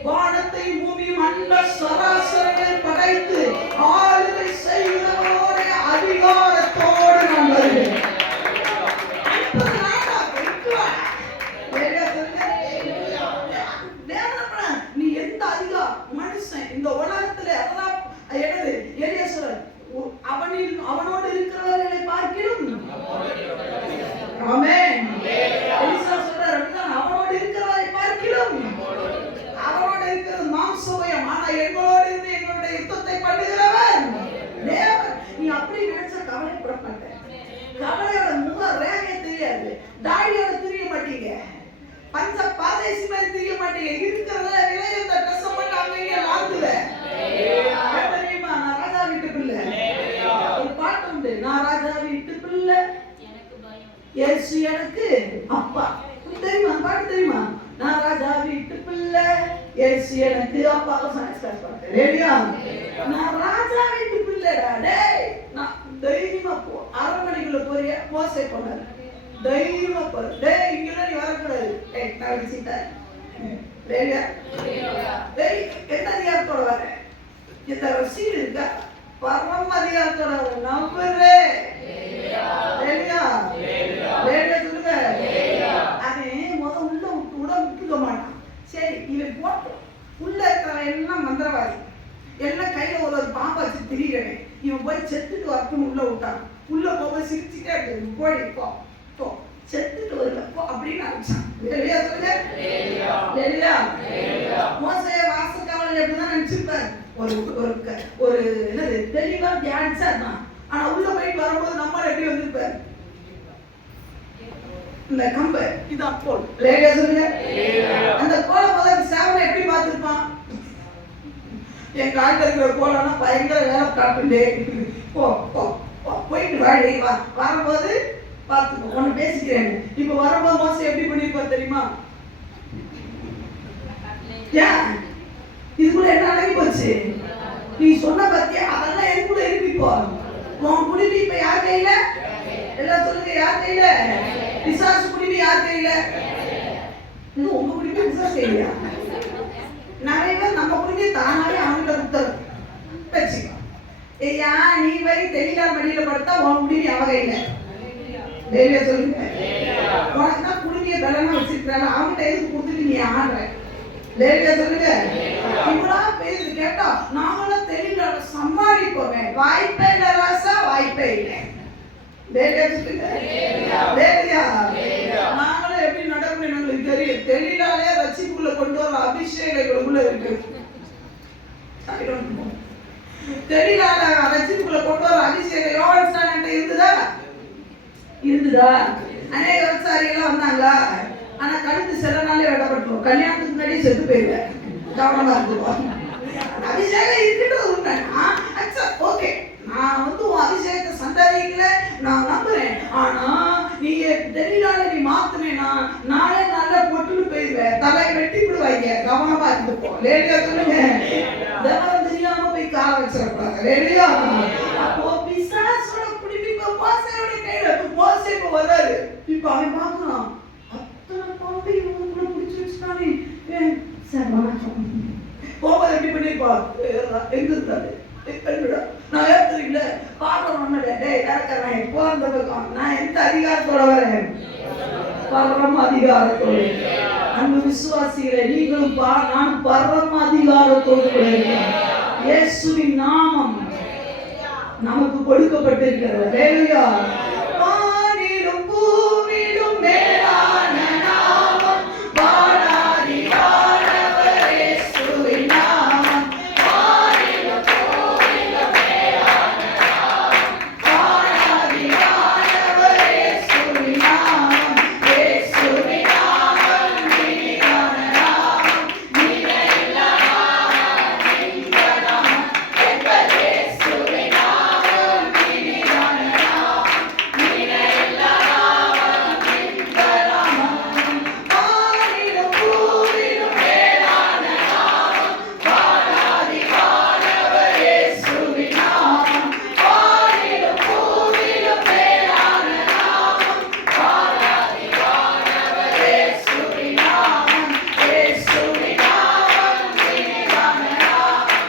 வானத்தை பூமியும் அண்ட சராசரங்களை படைத்து ஆளுகை செய்கிறவருடைய அதிகாரத்தோடு நான் வருகிறேன். நீ எந்த அதிகாரம் மனுஷன் இந்த உலகத்துல அதான் என்னது எலியாசர் அவனோடு இருக்கிறவர்களை பார்க்கிறோம். ஆமென். எலிசா சொல்றார், அவனோடு இருக்கிறவரை பார்க்கிறோம். அவனோடு இருக்கிறது மாம்சமயம், ஆனா எங்களோடு இருந்து எங்களுடைய யுத்தத்தை பண்ணுகிறவர் தேவன். நீ அப்படி நினைச்ச கவலைப்பட மாட்டேன். கவலையோட முக ரேகை தெரியாது, தாடியோட தெரிய மாட்டீங்க, பஞ்ச பாதேசி மாதிரி தெரிய மாட்டீங்க. இருக்கிறத விலை இந்த ட்ரெஸ் போட்டு அவங்க வாழ்ந்துவேன். தெரியுமா? நான் ராஜா வீட்டு பிள்ளை. ஒரு பாட்டு உண்டு, நான் ராஜா வீட்டு பிள்ளை, இயேசு எனக்கு அப்பா. தெரியுமா பாட்டு? தெரியுமா? நான் ராஜா வீட்டு பிள்ளை, இயேசு எனக்கு அப்பா. ரெடியா? நான் ராஜா வீட்டு பிள்ளைடா. டேய் நான் தைரியமா போ. அரண்மனைக்குள்ள போறியா? மோசே போனாரு, தைரியமா போ. டேய் இங்க நீ வரக்கூடாது. டேய் நான் விசிட்டேன். ரெடியா? டேய் என்ன அதிகாரத்தோட வர? இந்த ரசீது இருக்கா? பரம அதிகாரத்தோட வர. நம்புறே. ரெடியா? ரெடியா சொல்லுங்க. அவன் உள்ள விட்டுக்க மாட்டான். சரி இவன் போட்டு உள்ள இருக்கிறவன் எல்லாம் மந்திரவாதி, எல்லாம் கையில ஒரு பாம்பை வச்சு திரிகிறவன். இவன் போய் செத்துட்டு வரட்டுன்னு உள்ள விட்டான். உள்ள போக சிரிச்சுட்டே இருக்கு, கோழி போ போ செத்துட்டு வருவ போ அப்படின்னு நினைச்சான். ரெடியா சொல்லுங்க. ரெடியா? மோசைய வாசக்காவல் எப்படிதான் நினைச்சிருப்பாரு. ஒரு என்னது தெளிவா தியானிச்சா இருந்தான். ஆனா உள்ள போயிட்டு வரும்போது நம்ம எப்படி வந்திருப்பாரு? இந்த கம்பு இது அப்போல். ரேடியா சொல்லுங்க. அந்த கோலை முதல்ல சேவனை எப்படி பார்த்திருப்பான்? என் காலில் இருக்கிற கோலம்னா பயங்கர வேலை காட்டுண்டே போ போ போயிட்டு வாடி வரும்போது பார்த்துக்கோ, ஒன்று பேசிக்கிறேன். இப்போ வரும்போது மோசம் எப்படி பண்ணிருப்பார் தெரியுமா? ஏன் இதுக்குள்ள என்ன அடங்கி போச்சு? நீ சொன்ன பத்தியா அதெல்லாம் என் கூட இருப்பிப்போ. உன் குடிமை இப்ப யார் கையில? எல்லாம் சொல்லுங்க, யார் கையில? பிசாசு குடிமை யார் கையில? இது உங்க குடிமை பிசாசு கையில. நிறைய பேர் நம்ம குடிமை தானாவே அவங்கள்ட்ட கொடுத்தது வச்சுக்கோ. ஐயா நீ போய் தெளிவார் மடியில படுத்தா உன் குடிமை அவ கையில. தைரியா சொல்லுங்க. உனக்கு தான் குடிமையை பலனா வச்சிருக்கிறாங்க, அவங்கள்ட்ட எதுக்கு கொடுத்துட்டு நீ ஆடுற? தைரியா சொல்லுங்க. இவ்வளவு பேர் கேட்டா நாங்களும் தெரியல சமாளிப்போமே. வாய்ப்பே இல்ல ராசா, வாய்ப்பே இல்லை. தைரியா சொல்லுங்க. தைரியா? நாங்களும் எப்படி நடக்கும் எங்களுக்கு தெரியும். தெரியலாலே ரட்சிப்புக்குள்ள கொண்டு வர அபிஷேகங்களுக்குள்ள இருக்கு. தெரியலால ரட்சிப்புக்குள்ள கொண்டு வர அபிஷேகம் யோவான் இருந்துதா? இருந்துதா? அநேக விவசாயிகள் வந்தாங்களா? ஆனா கழுத்து சில நாளே வெட்டப்பட்டுரும். கல்யாணத்துக்கு முன்னாடியே செத்து போயிடுவேன். கவனமா இருக்குவோம். அபிஷேகம் இருக்கட்டும் உண்மைனா ஓகே, நான் உன் அபிஷேகத்தை சந்தேகிக்கல, நான் நம்புறேன். ஆனா நீ தெரியலால நீ மாத்துனேனா நாளே நாள பொட்டுன்னு போயிடுவேன், தலை வெட்டி விடுவாங்க. கவனமா இருந்துப்போம். லேடியா சொல்லுங்க. தேவன் தெரியாம போய் கால வச்சிடக்கூடாது. லேடியா? அப்போ பிசாசோட குடிமிப்ப மோசையோட கையில மோசை இப்ப வராரு. இப்ப அவன் பார்க்கணும், அத்தனை பாம்பை இவங்க பிடிச்சி வச்சுட்டானே, சார் வணக்கம். போகும்போது எப்படி பண்ணிருப்பா? எங்க இருந்தாரு நான் ஏற்றுறீங்கள பாக்கணும். டேய் இறக்கிறேன் எப்போ அந்த பக்கம் நான் எந்த அதிகாரத்தோட வரேன்? பரம அதிகாரத்தோடு. அந்த விசுவாசிகளை நீங்களும் நான் பரம அதிகாரத்தோடு இருக்கிறேன். இயேசுவின் நாமம் நமக்கு கொடுக்கப்பட்டிருக்கிறது. ஹல்லேலூயா. வானிலும் பூமியிலும் மேலான நாமம் வானாதி வானவர் இயேசுவின் நாமம். வானிலும் பூமியிலும் மேலான நாமம் வானாதி வானவர் இயேசுவின் நாமம். இயேசுவின் நாமம் இனிதான நாமம். இணையில்லா நாமம் இந்த நாமம். எங்கள் இயேசுவின் நாமம் இனிதான நாமம். இணையில்லா நாமம் இந்த நாமம். வானிலும் பூமியிலும் மேலான நாமம் வானாதி வானவர் இயேசுவின் நாமம். வானிலும் பூமியிலும் மேலான நாமம் வானாதி வானவர் இயேசுவின் நாமம். இயேசுவின் நாமம் இனிதான நாமம்.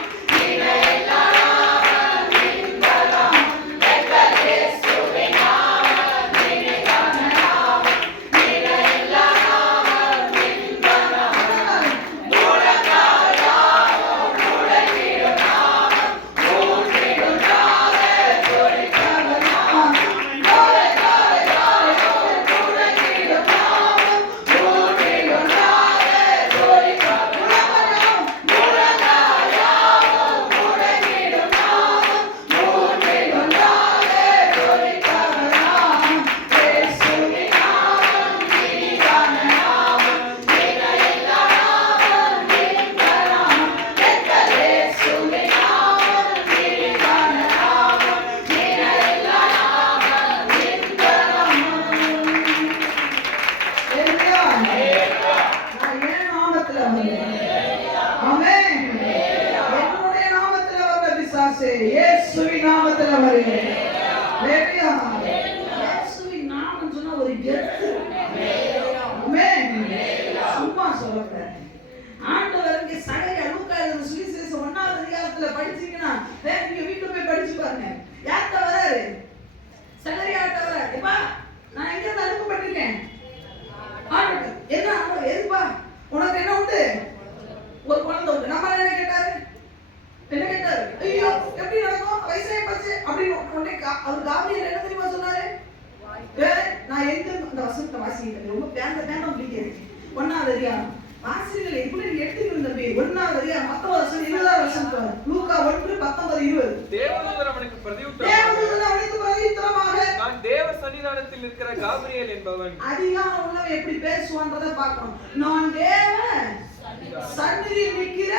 இணையில்லா நாமம் இந்த நாமம். எங்கள் இயேசுவின் நாமம் இனிதான நாமம். இணையில்லா நாமம் இந்த நாமம். முழங்கால் யாவும் முழங்கிடும் நாமம். மூன்றிடுண்டாக ஜொலிக்கிற நாமம். முழங்கால் யாவும் முழங்கிடும் நாமம். மூன்றிடுண்டாக ஜொலிக்கிற நாமம். முழங்கால் யாவும் முழங்கிடும் நாமம். மூன்றிடுண்டாக ஜொலிக்கிற நாமம். இயேசுவின் நாமம் இனிதான நாமம். இணையில்லா நாமம் இந்த நாமம். எங்கள் இயேசுவின் நாமம் இனிதான நாமம். இணையில்லா நாமம் இந்த நாமம். ஹல்லேலூயா. நான் என் நாமத்துல வந்தேன். ஆமென். என்னுடைய நாமத்துல வந்த பிசாசே இயேசுவின் நாமத்துல வருகிறேன். ஹல்லேலூயா. இயேசுவின் நாமம் சொன்னா ஒரு கெத்து. ஆமென். சும்மா சொல்லக்கூடாது. ஆண்டவருக்கு சகல லூக்கா எழுதின சுவிசேஷம் 1வது அதிகாரத்துல படிச்சீங்கன்னா நீங்க வீட்டுல போய் படிச்சு பாருங்க. யார்கிட்ட வராரு? சகரியாட்ட வராரு. எப்பா நான் எங்க இருந்து அனுப்பப்பட்டிருக்கேன்? ஆண்டவர் என்ன எதுப்பா உனக்கு என்ன உண்டு? ஒரு குழந்தை உண்டு. நம்ம என்ன கேட்டாரு? என்ன கேட்டாரு? ஐயோ எப்படி நடக்கும்? வயசே பச்சை அப்படின்னு உடனே அவர் காபிரியல் என்ன தெரியுமா சொன்னாரு? நான் எங்க இந்த வசனத்தை வாசிக்கிறேன். ரொம்ப பேந்த பிடிக்கிறது. 1வது அதிகாரம் வாசிகள் எப்படி எடுத்துக்கிட்டு தம்பி? 1வது அதிகாரம் 10வது வசனம் 20வது வசனம். லூக்கா 1:19-20. தேவதூதர் அவனுக்கு பிரதியுத்தரமாக நான் தேவ சன்னிதானத்தில் இருக்கிற காபிரியேல் என்பவன். அதிகாரம் உள்ளவன் எப்படி பேசுவான்றதை பார்க்கணும். நான் தேவ சந்நிதியில் நிற்கிற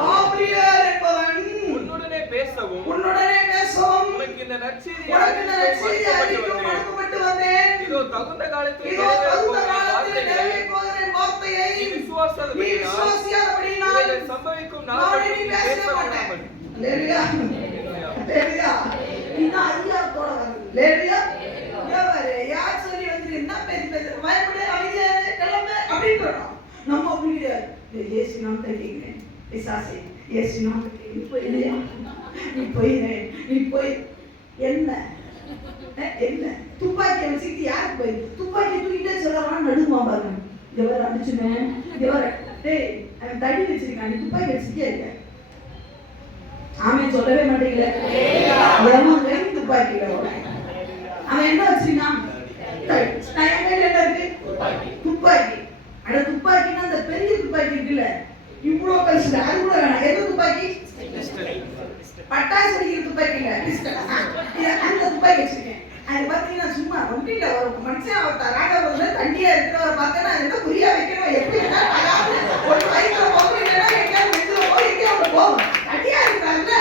காபிரியேல் என்பவன் உன்னுடனே பேசவும் உனக்கு இந்த நற்செய்தி அறிவிக்கப்பட்டு வந்தேன். இதோ தகுந்த காலத்தில் நிறைவேறப் போகிற வார்த்தையை நீ விசுவாசியாதபடியினால் இவைகள் சம்பவிக்கும் நாளை நீ பேச மாட்டாய். ஹல்லேலூயா. ஹல்லேலூயா. இந்த அதிகாரத்தோட வருது. ஹல்லேலூயா. யார் சொல்லி வந்து என்ன பேசி பயப்பட அமைதியா கிளம்பு அப்படின்றோம். நம்ம அப்படி கிடையாது. இயேசு நாமத்தை கேட்கிறேன். பிசாசே இயேசு நாமத்தை நீ போயிடுறியா? நீ போய் என்ன துப்பாக்கியை வச்சுக்கிட்டு யாருக்கு போய் துப்பாக்கி தூக்கிட்டே சொல்லலாம் நடுமா பாருங்க. இவர் அடிச்சுனேன் இவர் டேய் அவன் தடி வச்சிருக்கான். நீ துப்பாக்கி வச்சுட்டே இருக்க. அவன் சொல்லவே மாட்டேங்கல. துப்பாக்கி அவன் என்ன வச்சிருக்கான்? நான் என் கையில என்ன இருக்கு? துப்பாக்கி. அட துப்பாக்கின்னா அந்த பெரிய துப்பாக்கி இருக்குல்ல இவ்வளவு பெருசு. அது கூட வேணாம். எந்த துப்பாக்கி? பட்டாசு வெடிக்கிற துப்பாக்கி இல்ல. அந்த துப்பாக்கி வச்சிருக்கேன். அது பாத்தீங்கன்னா சும்மா ஒன்றில ஒரு மனுஷன் ராகவ தண்டியா இருக்கிறவரை பார்த்தேன்னா என்ன குறியா வைக்கணும் எப்படி ஒரு வயிற்றுல போகும் இல்லைன்னா எங்கேயாவது வெட்டுல போய் எங்கேயாவது போகும். தண்டியா இருக்கிறாங்கல்ல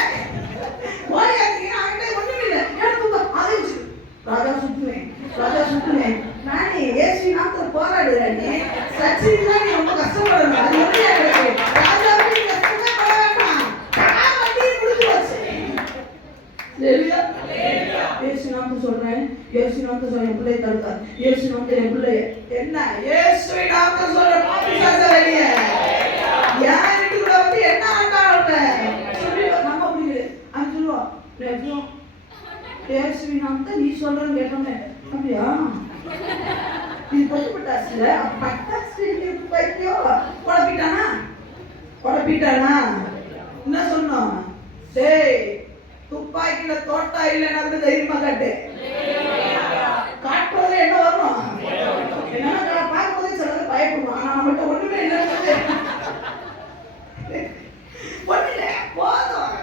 ஓடியாத்தீங்கன்னா அவன்கிட்ட ஒண்ணுமே இல்லை. எடுத்து அதை வச்சு ராஜா சுட்டுனேன் நானே ஏசி நாத்துல போராடுறேன். சச்சிதான் நீ ரொம்ப கஷ்டப்படணும். அது ஒன்றியா இருக்கு. ராஜா கஷ்டமே பட வேண்டாம். வண்டி முடிஞ்சு வச்சு இயேசு நாமத்தை சொல்றேன். இயேசு நாமத்தை சொல்ல என் பிள்ளையை தடுத்தார். இயேசு நாமத்தை என் பிள்ளைய என்ன இயேசு நாமத்தை சொல்ற பாபிசாச வெளியே நான் நீ சொல்றேன்னு கேட்டோமே, அப்படியா இது பட்டாசுல பட்டாசு பைத்தியம் குழப்பிட்டானா என்ன சொன்னோம்? டேய் துப்பாக்கியில தோட்டா இல்லைன்னா கூட தைரியமா காட்டு. காட்டுறது என்ன வரணும்? என்னன்னா பார்க்கும்போதே சிலது பயப்படுவோம். ஆனா நம்மகிட்ட ஒண்ணுமே இல்லை, ஒண்ணு இல்லை, போதும்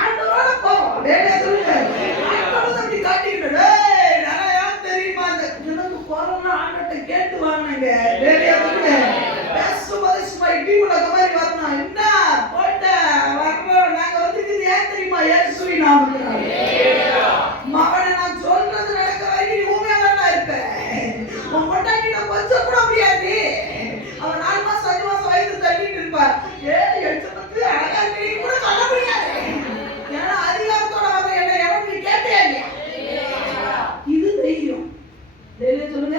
ஆண்டவரோட போவோம். வேலையா சொல்லுங்க, ஆண்டவரோட அப்படி காட்டிக்கிட்டு நிறையா தெரியுமா அந்த கொரோனா ஆண்டத்தை கேட்டு வாங்கினாங்க. வேலையா சொல்லுங்க, பேசும்போது சும்மா இடி முழக்க மாதிரி வரணும். என்ன போட்ட வர்றோம் நாங்க வந்துருக்குது ஏன் தெரியுமா? இயேசுவின் நாமத்தினால. மகனை நான் சொல்றது நடக்கிற வரைக்கும் நீ ஊமையாதான் இருப்பேன். உன் கொண்டாடிட்ட கொஞ்சம் கூட முடியாது. அவன் 4 மாசம் 5 மாசம் வயது தள்ளிட்டு இருப்பார். 7 8 அழகா நீ கூட சொல்ல முடியாது. ஏன்னா அதிகாரத்தோட வர என்ன எவன் நீ கேட்டே இல்லையா? இது தைரியம். தைரியம் சொல்லுங்க.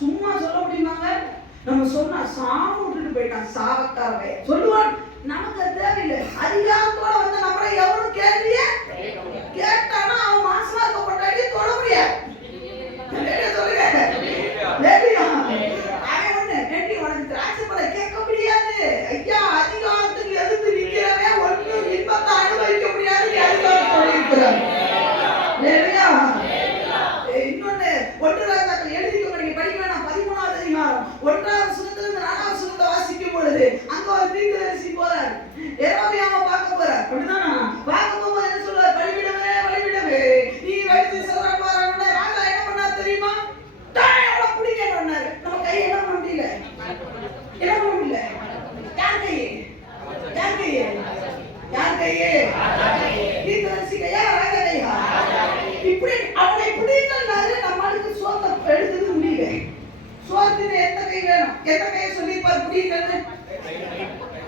சும்மா சொல்ல முடியுமாங்க? நம்ம சொன்னா சாம விட்டுட்டு போயிட்டான் சாவக்காரவே சொல்லுவான். நமக்கு அது தேவையில்லை. அதிகாரத்தோட வந்து நம்மள எவனும் கேள்வியே கேட்டானா அவன் மாசமா இருக்க கொண்டாடி தொட முடியாது. சொல்லுங்க. அவன் ஒண்ணு கேட்டி உனக்கு திராட்சை பழம் கேட்க முடியாது. ஐயா அதிகாரத்துக்கு எதிர்த்து நிக்கிறவே ஒன்னும் இன்பத்தை அனுபவிக்க முடியாது. அதிகாரத்தோட இருக்கிறார். இன்னொன்னு 1 ராஜாக்கள் எழுதிக்கோங்க, நீங்க படிக்க வேணாம். 13வது அதிகாரம் 1வது சுனத்திலிருந்து 4வது சுனத்தை வாசிக்கும் பொழுது அங்க ஒரு தீர்க்கதரிசி போறார். யெரொபெயாமை பார்க்க போறார். அப்படிதானா? பார்க்க போகும்போது என்ன சொல்றார்? வழிவிடவே நீ வழித்து செல்றான் பாருங்க. ராஜா என்ன பண்ணார் தெரியுமா? தாயோட குடிக்க பண்ணாரு. நம்ம கை என்ன பண்ண முடியல, என்ன பண்ண முடியல. யார் கையே தீர்க்கதரிசி கையா ராஜா கையா? இப்படி அவனை பிடிக்கலனாரு நம்மளுக்கு சோத்தை எடுத்துக்க முடியல. சோத்தின எந்த கை வேணும்? எந்த கையை சொல்லியிருப்பார் பிடிக்கலன்னு?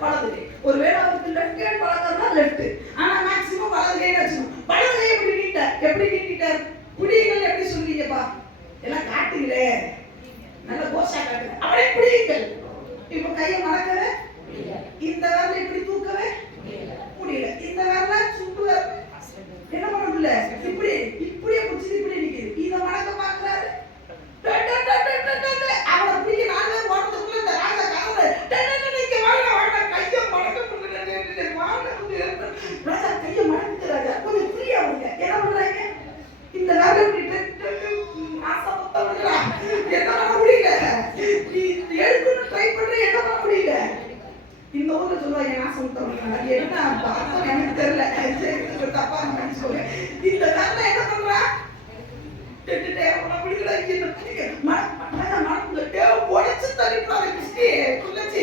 வலது கை. ஒருவேளை அவருக்கு லெஃப்ட் ஹேண்ட் பழக்கம்னா லெஃப்ட், ஆனா மேக்ஸிமம் வலது கை வச்சுக்கணும். வலது கை எப்படி நீட்டிட்டார்? பிடிக்கல் எப்படி சொல்றீங்கப்பா? எல்லாம் காட்டுங்களே, நல்ல கோஷா காட்டுங்க. அவனை பிடிக்கல். இப்ப கையை மடக்கவே இந்த வேலை இப்படி தூக்கவே முடியல. இந்த வேலை சுட்டு என்ன பண்ண முடியல. இப்படியே பிடிச்சி இப்படி நிக்குது. இதை மடக்க பாக்குறாரு. அவனை பிடிக்க 4 பேர் ஓடுறதுக்குள்ள இந்த ராஜா கதவு கையை ராஜா கையை மடக்குது. ராஜா கொஞ்சம் ஃப்ரீயா விடுங்க. என்ன பண்றாங்க? இந்த வேலை என்ன பண்ண முடியல. நீ எடுக்கணும் ட்ரை பண்ற, என்ன பண்ண முடியல. இந்த ஊர்ல சொல்லுவாங்க நாசம் தவறு. என்ன பார்த்தா எனக்கு தெரியல, தப்பா நினைச்சுக்கோங்க. இந்த வேலை என்ன பண்றா? உடச்சு தள்ளிப்பாரு குள்ளச்சி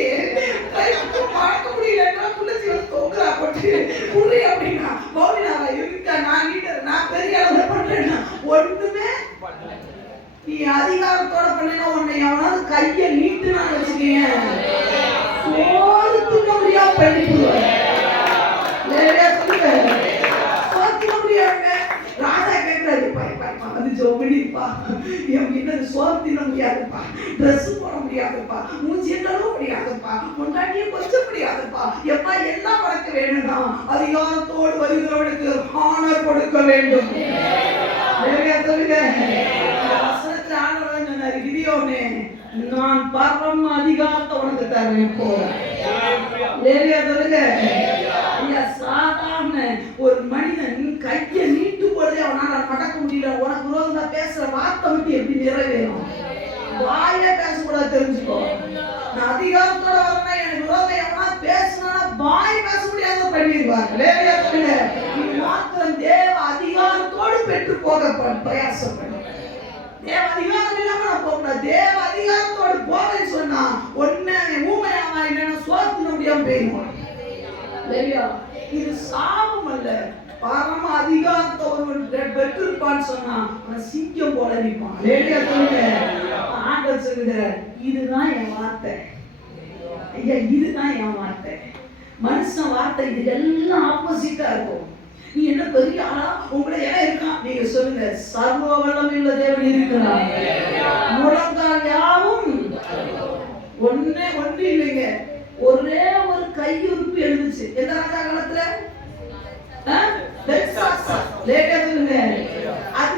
மறக்க முடியல. குள்ளச்சி வந்து தோக்குறா போட்டு புரி அப்படின்னா பௌலினாவா இருக்கா? நான் லீடர், நான் பெரிய அளவுல பண்றேன்னா ஒண்ணுமே. நீ அதிகாரத்தோட பண்ணினா உன்னை எவனாவது கையை நீட்டுனா வச்சுக்கீங்க, சோறு தின்ன முடியாம பண்ணிடுவாங்க. சோறு முடியாதுங்க. ராஜா கேட்கிறாரு, வந்து ஜோபடிப்பா என்னது சோறு தின்ன முடியாதுப்பா, ட்ரெஸ் போட முடியாதுப்பா, மூஞ்சி என்னவும் முடியாதுப்பா, முன்னாடியே கொஞ்சம் முடியாதுப்பா. எப்பா எல்லாம் பழக்க வேணும்னா அதிகாரத்தோடு வருகிறவனுக்கு ஆனர் கொடுக்க வேண்டும். வசனத்துல ஆண்டவர் சொன்னாரு, கிதியோனே நான் பரம அதிகாரத்தை உனக்கு தரேன் போறேன். சாதாரண ஒரு மனிதன் கையை நீட்டும் பொழுதே அவனால மடக்க முடியல. உனக்கு விரோதமா பேசுற வார்த்தை மட்டும் எப்படி நிறைவேறும்? வாயில பேசக்கூடாது, தெரிஞ்சுக்கோ. நான் அதிகாரத்தோட வரனா எனக்கு விரோதம் எவனா பேசினா வாய் பேச முடியாத பண்ணிடுவாங்க. நீ மாத்திரம் தேவ அதிகாரத்தோடு பெற்று போக பிரயாசப்படும். தேவ அதிகாரம் இல்லாம நான் போகக்கூடாது. தேவ அதிகாரத்தோடு போவேன்னு சொன்னா ஒன்னு ஊமையாவா இல்லைன்னா சோத்துன முடியாம போயிடுவான். இது சாபம் அல்ல. பரம அதிகாரத்தை ஒருவன் பெற்றிருப்பான்னு சொன்னா அவன் சிங்கம் போல நிற்பான். ஆண்டவர் சொல்லுகிறார், இதுதான் என் வார்த்தை. ஐயா, இதுதான் என் வார்த்தை. மனுஷன் வார்த்தை இது எல்லாம் ஆப்போசிட்டா இருக்கும். நீ என்ன பெரிய ஆளா, உங்களை ஏன் இருக்கான் நீங்க சொல்லுங்க. சர்வ வல்லமையுள்ள தேவன் இருக்கிறார். முழங்கால் யாவும் ஒண்ணு இல்லைங்க. ஒரே ஒரு கையுறுப்பு எழுந்துச்சு. எந்த ராஜா காலத்துல? அது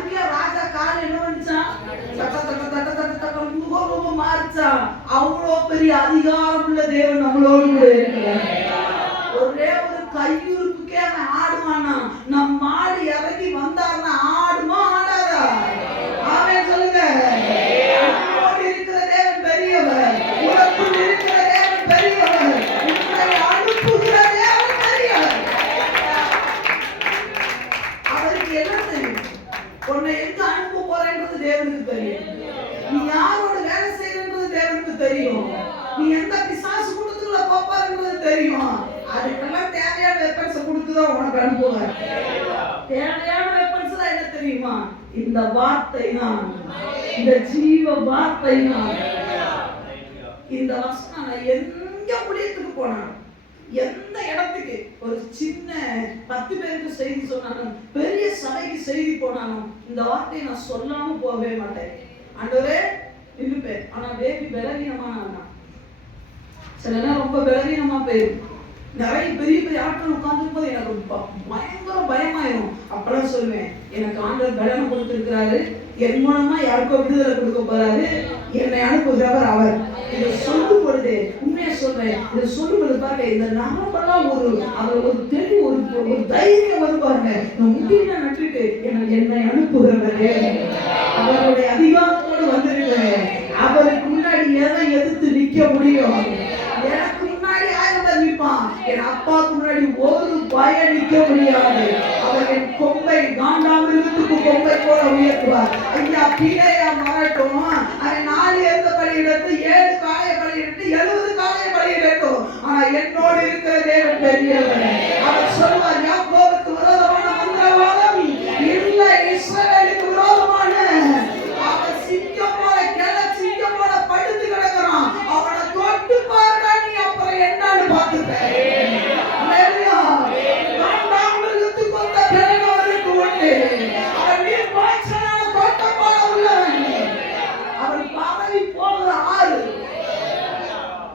செய்யக்கூடிய அதிகாரம் உள்ள தேவன் நம்மளோடு கூட இருக்கிறார். ஒரே ஒரு கையுறுப்புக்கே அவன் ஆடுவானா? நம் மாடு இறங்கி வந்தார்னா ஆடுமா ஆடாதா? ஆமென் சொல்லுங்க. உன்னோடு இருக்கிற தேவன் பெரியவர், உனக்குள் இருக்கிற தேவன் பெரியவர், உன்னை அனுப்புகிற தேவன் பெரியவர். அவருக்கு என்ன தெரியும்? உன்னை எங்க அனுப்ப போறேன்றது தேவனுக்கு தெரியும். நீ யாரோட வேலை செய்யறது தேவனுக்கு தெரியும். நீ எந்த பிசாசு கூட்டத்துக்குள்ள போப்பாருன்றது தெரியும். அதுக்கெல்லாம் தேவையான வெப்பன்ஸ் கொடுத்துதான் உனக்கு அனுப்புவார். தேவையான வெப்பன்ஸ் என்ன தெரியுமா? இந்த வார்த்தை தான், இந்த ஜீவ வார்த்தை தான். இந்த வசனம் நான் எங்க முடியத்துக்கு போனாலும், எந்த இடத்துக்கு ஒரு சின்ன 10 பேருக்கு செய்தி சொன்னாலும், பெரிய சபைக்கு செய்தி போனாலும், இந்த வார்த்தையை நான் சொல்லாம போகவே மாட்டேன். ஆண்டவரே இருப்பேன். ஆனா பேபி பலவீனமான சில நேரம் ரொம்ப பலவீனமா போயிடும். நிறைய பெரிய பெரிய ஆட்கள் உட்கார்ந்து போது எனக்கு பயங்கர பயமாயிரும். அப்பெல்லாம் சொல்லுவேன், எனக்கு ஆண்டவர் பலனை கொடுத்திருக்கிறாரு, என் மூலமா யாருக்கோ விடுதலை கொடுக்க போறாரு, என்னை அனுப்புகிறவர் அவர். இதை சொல்லும் பொழுது உண்மையா சொல்றேன், இதை சொல்லும் பொழுது பாருங்க, இந்த நகரெல்லாம் அவர் ஒரு தெளிவு, ஒரு தைரியம் வருவாங்க. முட்டியில நட்டுட்டு என்னை அனுப்புகிறவரே, அவருடைய அதிகாரத்தோடு வந்திருக்கிறேன். அவருக்கு முன்னாடி எதை எதிர்த்து நிற்க முடியும்? எனக்கு முன்னாடி ஆயுதம் நிற்பான். என் அப்பாவுக்கு முன்னாடி ஒரு பயம் நிற்க முடியாது. அவர் என் கொம்பை காண்டாமிருகத்துக்கு கொம்பை போல உயர்த்துவார். ஐயா பிழையா மாறட்டும், அவன் 4 எருத பலியிடத்து, 7 காளைய பலியிடத்து, 70 காளைய பலியிடட்டும். ஆனா என்னோடு இருக்கிற தேவன் பெரியவர். அவர் சொல்வார், யாக்கோபுக்கு விரோதமான மந்திரவாதம் இல்லை, இஸ்ரவேலுக்கு விரோதமான. அவன் சிங்கம் போல சிங்கம் போல படுத்து கிடக்கிறான். அவனை தொட்டு பாருடா, நீ அப்புறம் என்னன்னு பார்த்துப்பேன்.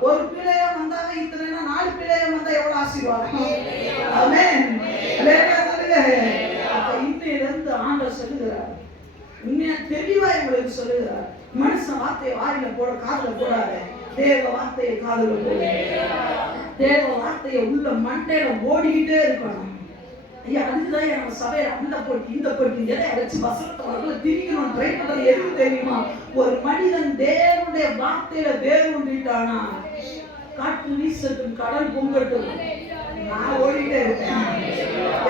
ஒரு பிள்ளைய வந்தாங்க, இத்தனை 4 பிள்ளைய வந்தா எவ்வளவு ஆசீர்வாதம். ஆமென். இன்னையிலிருந்து ஆண்டவர் சொல்லுகிறார், உண்மையா தெளிவா உங்களுக்கு சொல்லுகிறார், மனுஷன் வார்த்தையை வாயில போட காதுல போடாத, தேவ வார்த்தையை காதுல போடு. தேவ வார்த்தையை உள்ள மண்டையில ஓடிக்கிட்டே இருக்கணும். ஐயா அதுதான் நம்ம சபையில அந்த போட்டி இந்த போட்டி எதை வச்சு வசனத்தை திரிக்கணும் ட்ரை பண்றது எதுக்கு தெரியுமா? ஒரு மனிதன் தேவனுடைய வார்த்தையில வேறு ஒன்றிட்டானா, காற்று வீசட்டும், கடல் பொங்கட்டும், நான் ஓடிட்டே இருக்கேன்.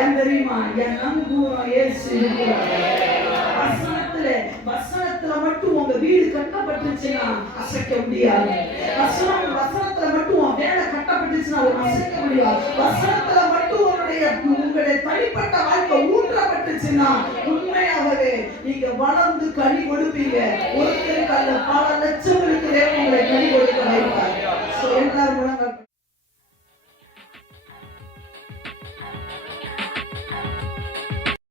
ஏன் தெரியுமா? என் நம்புகிறோம் இயேசு இருக்கிறார். வசனத்துல மட்டும் உங்க வீடு கட்டப்பட்டுச்சுன்னா அசைக்க முடியாது. வசனத்துல மட்டும் உன் வேலை கட்டப்பட்டுச்சுன்னா அசைக்க முடியாது. வசனத்துல மட்டும் உங்களுடைய தனிப்பட்ட வாழ்க்கை ஊற்றப்பட்டுச்சுன்னா உண்மையாகவே நீங்க வளர்ந்து கனி கொடுப்பீங்க. ஒருத்தருக்கு அல்ல பல லட்சங்களுக்கு உங்களை கனி கொடுக்க வைப்பார். எல்லாரும்